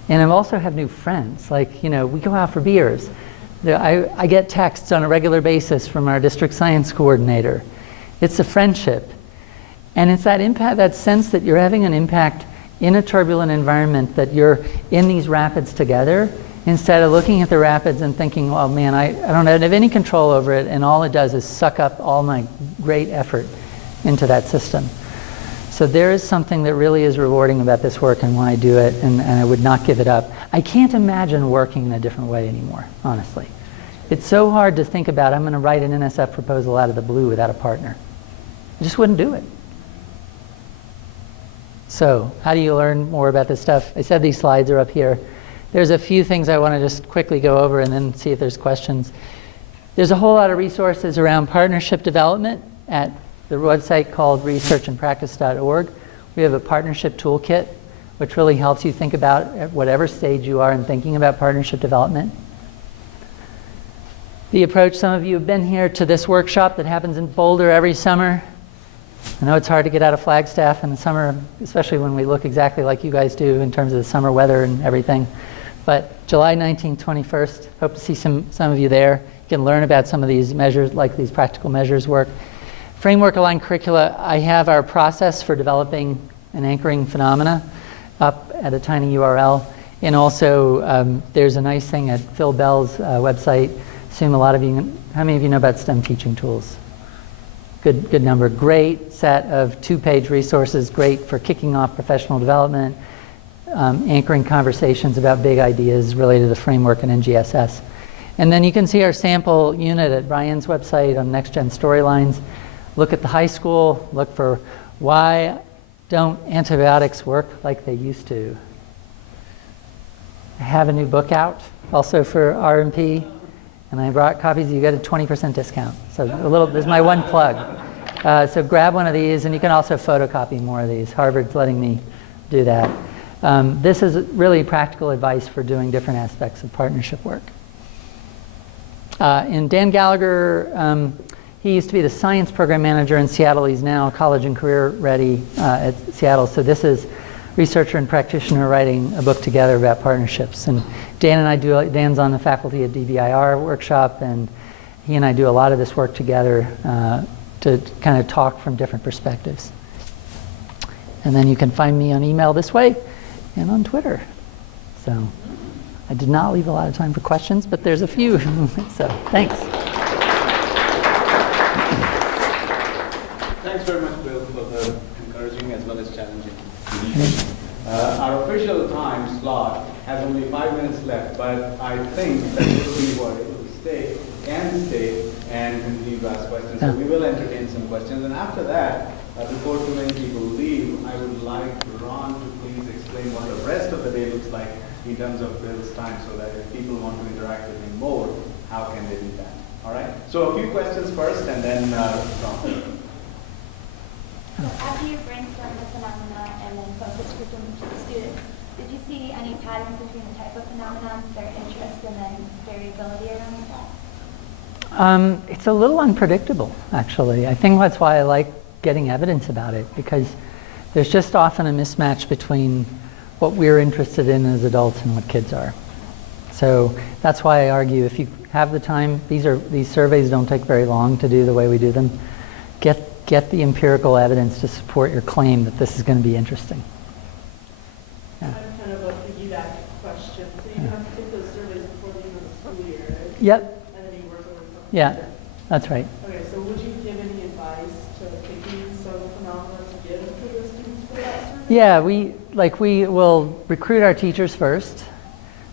And I also have new friends. Like, you know, we go out for beers. I get texts on a regular basis from our district science coordinator. It's a friendship. And it's that impact, that sense that you're having an impact in a turbulent environment, that you're in these rapids together, instead of looking at the rapids and thinking, oh man, I don't have any control over it, and all it does is suck up all my great effort into that system. So there is something that really is rewarding about this work and why I do it, and I would not give it up. I can't imagine working in a different way anymore, honestly. It's so hard to think about, I'm going to write an NSF proposal out of the blue without a partner. I just wouldn't do it. So how do you learn more about this stuff? I said these slides are up here. There's a few things I want to just quickly go over and then see if there's questions. There's a whole lot of resources around partnership development at the website called researchandpractice.org. We have a partnership toolkit, which really helps you think about at whatever stage you are in thinking about partnership development. The approach, some of you have been here to this workshop that happens in Boulder every summer. I know it's hard to get out of Flagstaff in the summer, especially when we look exactly like you guys do in terms of the summer weather and everything. But July 19th, 21st, hope to see some of you there. You can learn about some of these measures, like these practical measures work. Framework aligned curricula, I have our process for developing and anchoring phenomena up at a tiny URL. And also, there's a nice thing at Phil Bell's website. Assume a lot of you, how many of you know about STEM teaching tools? Good number. Great set of 2-page resources, great for kicking off professional development, anchoring conversations about big ideas related to the framework and NGSS. And then you can see our sample unit at Brian's website on Next Gen Storylines. Look at the high school, look for why don't antibiotics work like they used to. I have a new book out, also for R&P. And I brought copies, you get a 20% discount. So there's my one plug. So grab one of these, and you can also photocopy more of these. Harvard's letting me do that. This is really practical advice for doing different aspects of partnership work. And Dan Gallagher, he used to be the science program manager in Seattle. He's now college and career ready at Seattle. So this is researcher and practitioner writing a book together about partnerships. And Dan and I Dan's on the faculty at DBIR workshop, and he and I do a lot of this work together to kind of talk from different perspectives. And then you can find me on email this way and on Twitter. So I did not leave a lot of time for questions, but there's a few. So thanks. Thanks very much, Bill, for the encouraging as well as challenging. Our official time slot has only 5 minutes left, but I think that people who are able to stay can stay and continue to ask questions. So we will entertain some questions. And after that, before too many people leave, I would like Ron to please explain what the rest of the day looks like in terms of Bill's time, so that if people want to interact with him more, how can they do that? All right? So a few questions first, and then Ron. So after you brainstormed the phenomena and then focused curriculum to the students, did you see any patterns between the type of phenomenon, their interest, and then variability around that? It's a little unpredictable, actually. I think that's why I like getting evidence about it, because there's just often a mismatch between what we're interested in as adults and what kids are. So that's why I argue if you have the time, these surveys don't take very long to do the way we do them. Get the empirical evidence to support your claim that this is going to be interesting. Yeah. I'm kind of a piggyback question. So you have to take those surveys before the end of the school year, right? Yep. And then you work over something. Yeah, that's right. Okay, so would you Yeah, we will recruit our teachers first.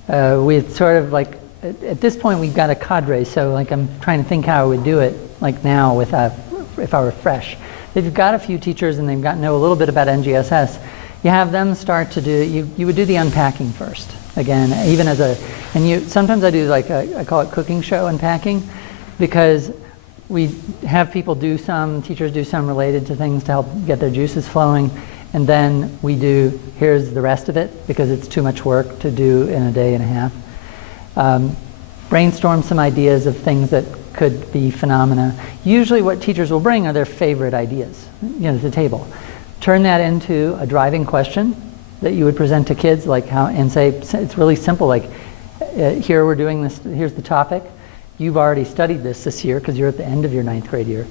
We sort of like, at this point we've got a cadre, so like I'm trying to think how I would do it like now if I were fresh. If you've got a few teachers and they've got to know a little bit about NGSS, you have them start to do, you would do the unpacking first. Again, even as sometimes I do like, I call it cooking show unpacking, because we have people do some, teachers do some related to things to help get their juices flowing, and then we do, here's the rest of it, because it's too much work to do in a day and a half. Brainstorm some ideas of things that could be phenomena. Usually what teachers will bring are their favorite ideas, to the table. Turn that into a driving question that you would present to kids, like how, and say, it's really simple, like, here we're doing this, here's the topic. You've already studied this year because you're at the end of your 9th grade year.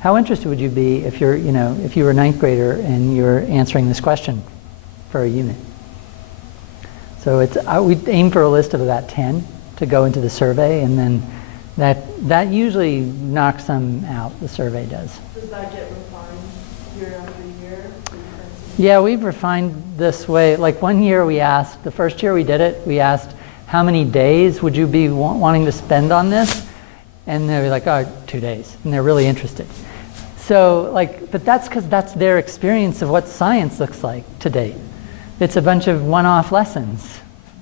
How interested would you be if you're, if you were a 9th grader and you're answering this question for a unit? So we aim for a list of about 10 to go into the survey, and then that usually knocks them out, the survey does. Does that get refined year after year? Yeah, we've refined this way. Like one year we asked, the first year we did it, we asked, how many days would you be wanting to spend on this? And they were like, 2 days. And they're really interested. So, but that's because that's their experience of what science looks like to date. It's a bunch of one-off lessons.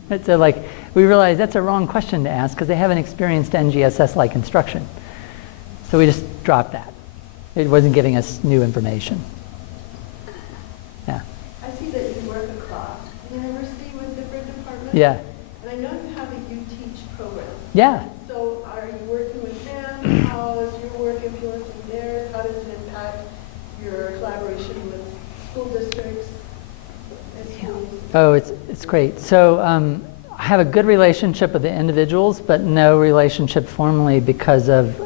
We realize that's a wrong question to ask because they haven't experienced NGSS-like instruction. So we just dropped that. It wasn't giving us new information. Yeah. I see that you work across the university with different departments. Yeah. And I know you have a You Teach program. Yeah. So are you working with them? How is your work influencing theirs? How does it impact your collaboration with school districts and schools? Oh, it's great. So I have a good relationship with the individuals, but no relationship formally because of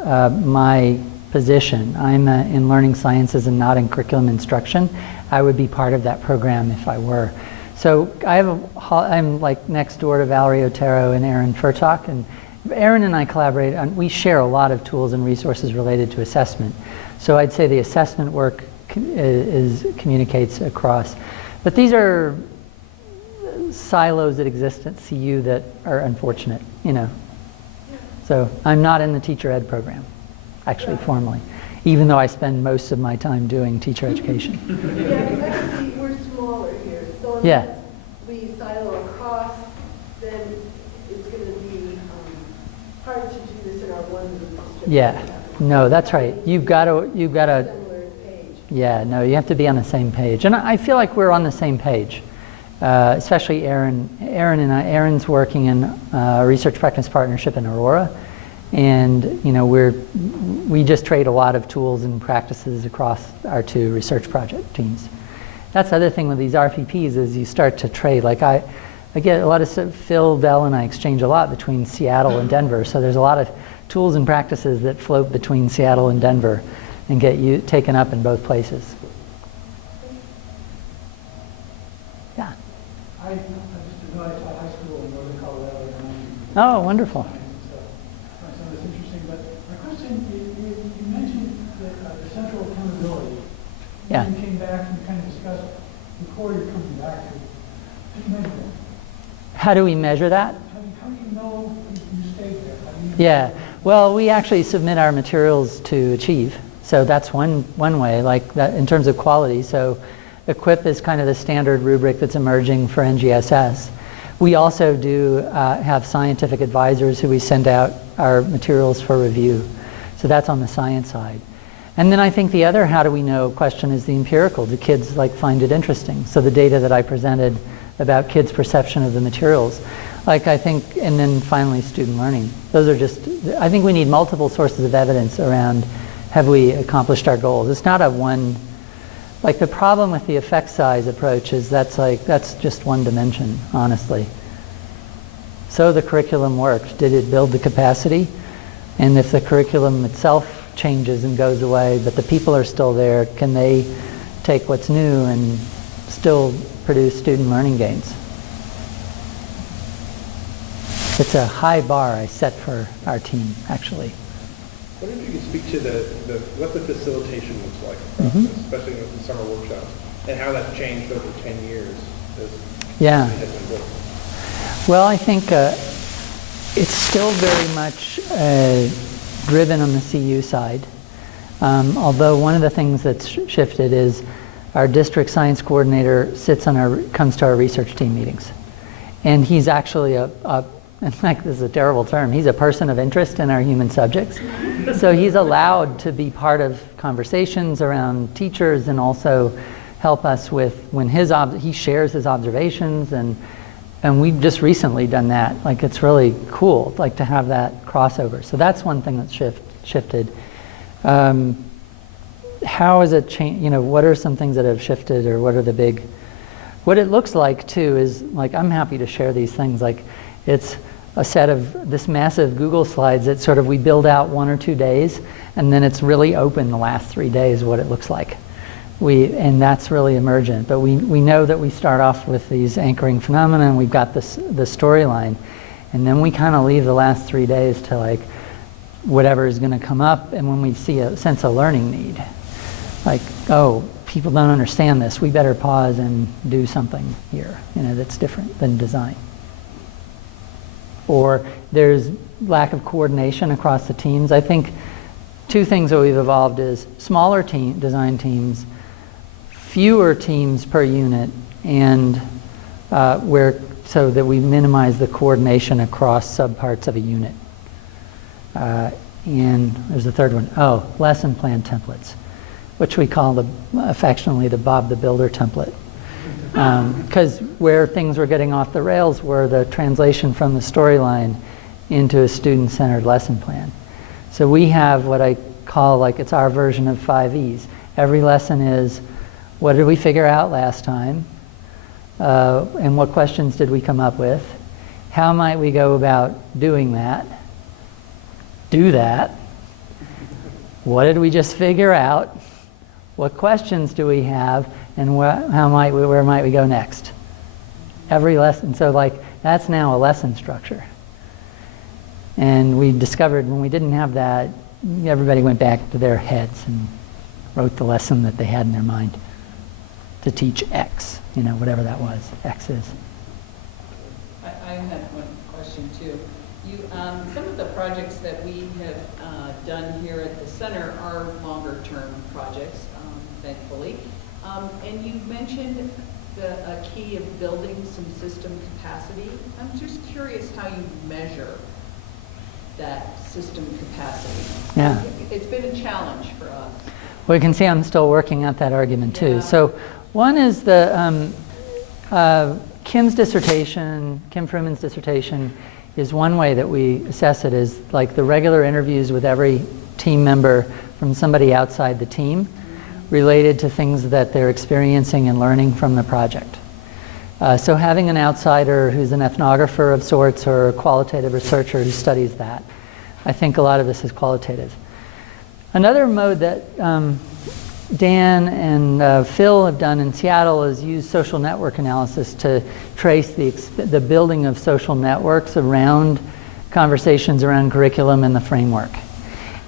my position. I'm in learning sciences and not in curriculum instruction. I would be part of that program if I were. So I'm like next door to Valerie Otero and Aaron Furtok, and Aaron and I collaborate on, we share a lot of tools and resources related to assessment. So I'd say the assessment work communicates across. But these are silos that exist at CU that are unfortunate, So I'm not in the teacher ed program, actually formally, even though I spend most of my time doing teacher education. Yeah, because I can see we're smaller here. So unless we silo across, then it's going to be hard to do this in our one district. Yeah, no, that's right. You've got to. Similar page. Yeah, no, you have to be on the same page, and I feel like we're on the same page. Especially Aaron and I. Aaron's working in a research practice partnership in Aurora, and we just trade a lot of tools and practices across our 2 research project teams. That's the other thing with these RPPs is you start to trade. Like I get a lot of stuff. Phil Bell and I exchange a lot between Seattle and Denver, so there's a lot of tools and practices that float between Seattle and Denver and get taken up in both places. Yeah. I just did not taught high school in Northern Colorado. Oh, wonderful. So I find this interesting. But my question, you mentioned the central accountability. Yeah. You came back and kind of discussed before you're coming back to. How do you measure that? How do we measure that? How do you know you stayed there? How do you know Yeah. Well, we actually submit our materials to Achieve. So that's one way, like that in terms of quality. So EQUIP is kind of the standard rubric that's emerging for NGSS. We also do have scientific advisors who we send out our materials for review. So that's on the science side. And then I think the other how do we know question is the empirical. Do kids find it interesting? So the data that I presented about kids' perception of the materials. I think, and then finally student learning. Those are just, I think we need multiple sources of evidence around have we accomplished our goals. It's not a one, the problem with the effect size approach is that's just one dimension, honestly. So the curriculum worked. Did it build the capacity? And if the curriculum itself changes and goes away, but the people are still there, can they take what's new and still produce student learning gains? It's a high bar I set for our team, actually. I wonder if you could speak to what the facilitation looks like, especially in the summer workshops. and how that's changed over 10 years. Yeah. Well, I think it's still very much driven on the CU side. Although one of the things that's shifted is our district science coordinator comes to our research team meetings. And he's actually in fact, this is a terrible term, he's a person of interest in our human subjects. So he's allowed to be part of conversations around teachers and also help us with when he shares his observations, and we've just recently done that. Like, it's really cool, like, to have that crossover. So that's one thing that's shifted. How has it changed? You know, what are some things that have shifted, or what are the big? What it looks like too is, like, I'm happy to share these things. Like, it's a set of this massive Google slides that sort of we build out 1 or 2 days, and then it's really open the last 3 days what it looks like. And that's really emergent. But we know that we start off with these anchoring phenomena, and we've got the storyline, and then we kind of leave the last 3 days to, like, whatever is going to come up, and when we see a sense of learning need, like, oh, people don't understand this, we better pause and do something here, you know, that's different than design. Or there's lack of coordination across the teams. I think 2 things that we've evolved is smaller design teams, fewer teams per unit, and so that we minimize the coordination across subparts of a unit. And there's a third one. Oh, lesson plan templates, which we call affectionately the Bob the Builder template. Because where things were getting off the rails were the translation from the storyline into a student-centered lesson plan. So we have what I call, like, it's our version of 5 E's. Every lesson is, what did we figure out last time? And what questions did we come up with? How might we go about doing that? Do that. What did we just figure out? What questions do we have? And where might we go next? Every lesson. So, like, that's now a lesson structure. And we discovered when we didn't have that, everybody went back to their heads and wrote the lesson that they had in their mind to teach X, you know, whatever that was, X is. I had one question too. Some of the projects that we have done here at the center are longer term projects, thankfully. And you mentioned a key of building some system capacity. I'm just curious how you measure that system capacity. Yeah. It's been a challenge for us. Well, you can see I'm still working at that argument too. Yeah. So one is the Kim's dissertation, Kim Fruman's dissertation, is one way that we assess it, is like the regular interviews with every team member from somebody outside the team related to things that they're experiencing and learning from the project. So having an outsider who's an ethnographer of sorts or a qualitative researcher who studies that, I think a lot of this is qualitative. Another mode that Dan and Phil have done in Seattle is use social network analysis to trace the building of social networks around conversations around curriculum and the framework.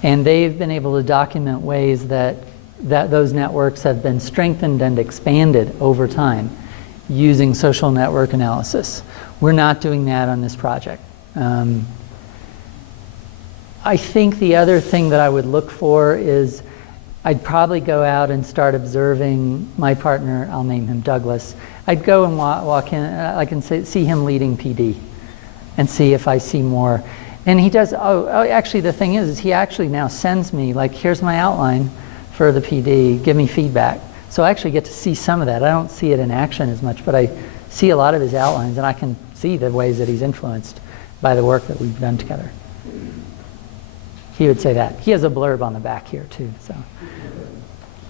And they've been able to document ways that those networks have been strengthened and expanded over time using social network analysis. We're not doing that on this project. I think the other thing that I would look for is I'd probably go out and start observing my partner, I'll name him Douglas. I'd go and walk in, I can see him leading PD and see if I see more. And he does, actually the thing is he actually now sends me, like, here's my outline for the PD, give me feedback. So I actually get to see some of that. I don't see it in action as much, but I see a lot of his outlines, and I can see the ways that he's influenced by the work that we've done together. He would say that. He has a blurb on the back here too. So.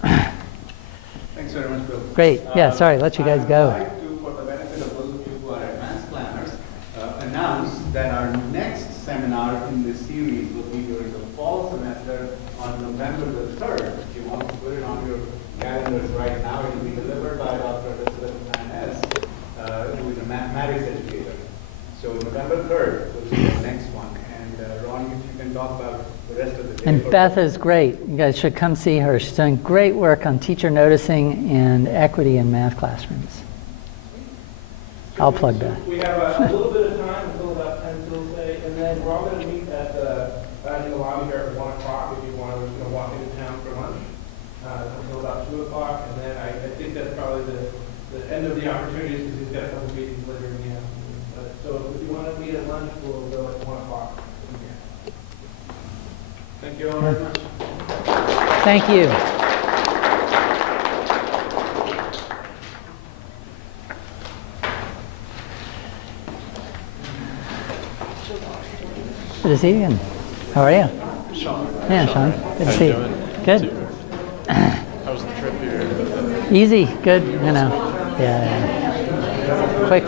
Thanks very much, Bill. Great. Yeah, sorry, let you guys go. I'd like to, for the benefit of those of you who are advanced planners, announce that our next seminar in this series will be during the fall semester on November the 3rd. If you want to put it on your calendars right now, it will be delivered by Dr. Elizabeth Penuel, who is a mathematics educator. So November 3rd will be the next one. And Ron, if you can talk about the rest of the And Beth is great. You guys should come see her. She's doing great work on teacher noticing and equity in math classrooms. I'll plug Beth. We have a little bit of time until about 10 till say, and then we're all going to meet at in the lobby here at 1 o'clock if you want. We're just going to walk into town for lunch until about 2 o'clock, and then I think that's probably the end of the opportunities because he's got a couple meetings later in the afternoon. So if you want to meet at lunch, we'll go at 1 o'clock. Thank you all very much. Thank you. Good to see you again. How are you? Sean. Yeah, Sean. Good to see you. Good. How was the trip here? Easy. Good. You know. Yeah. Quick.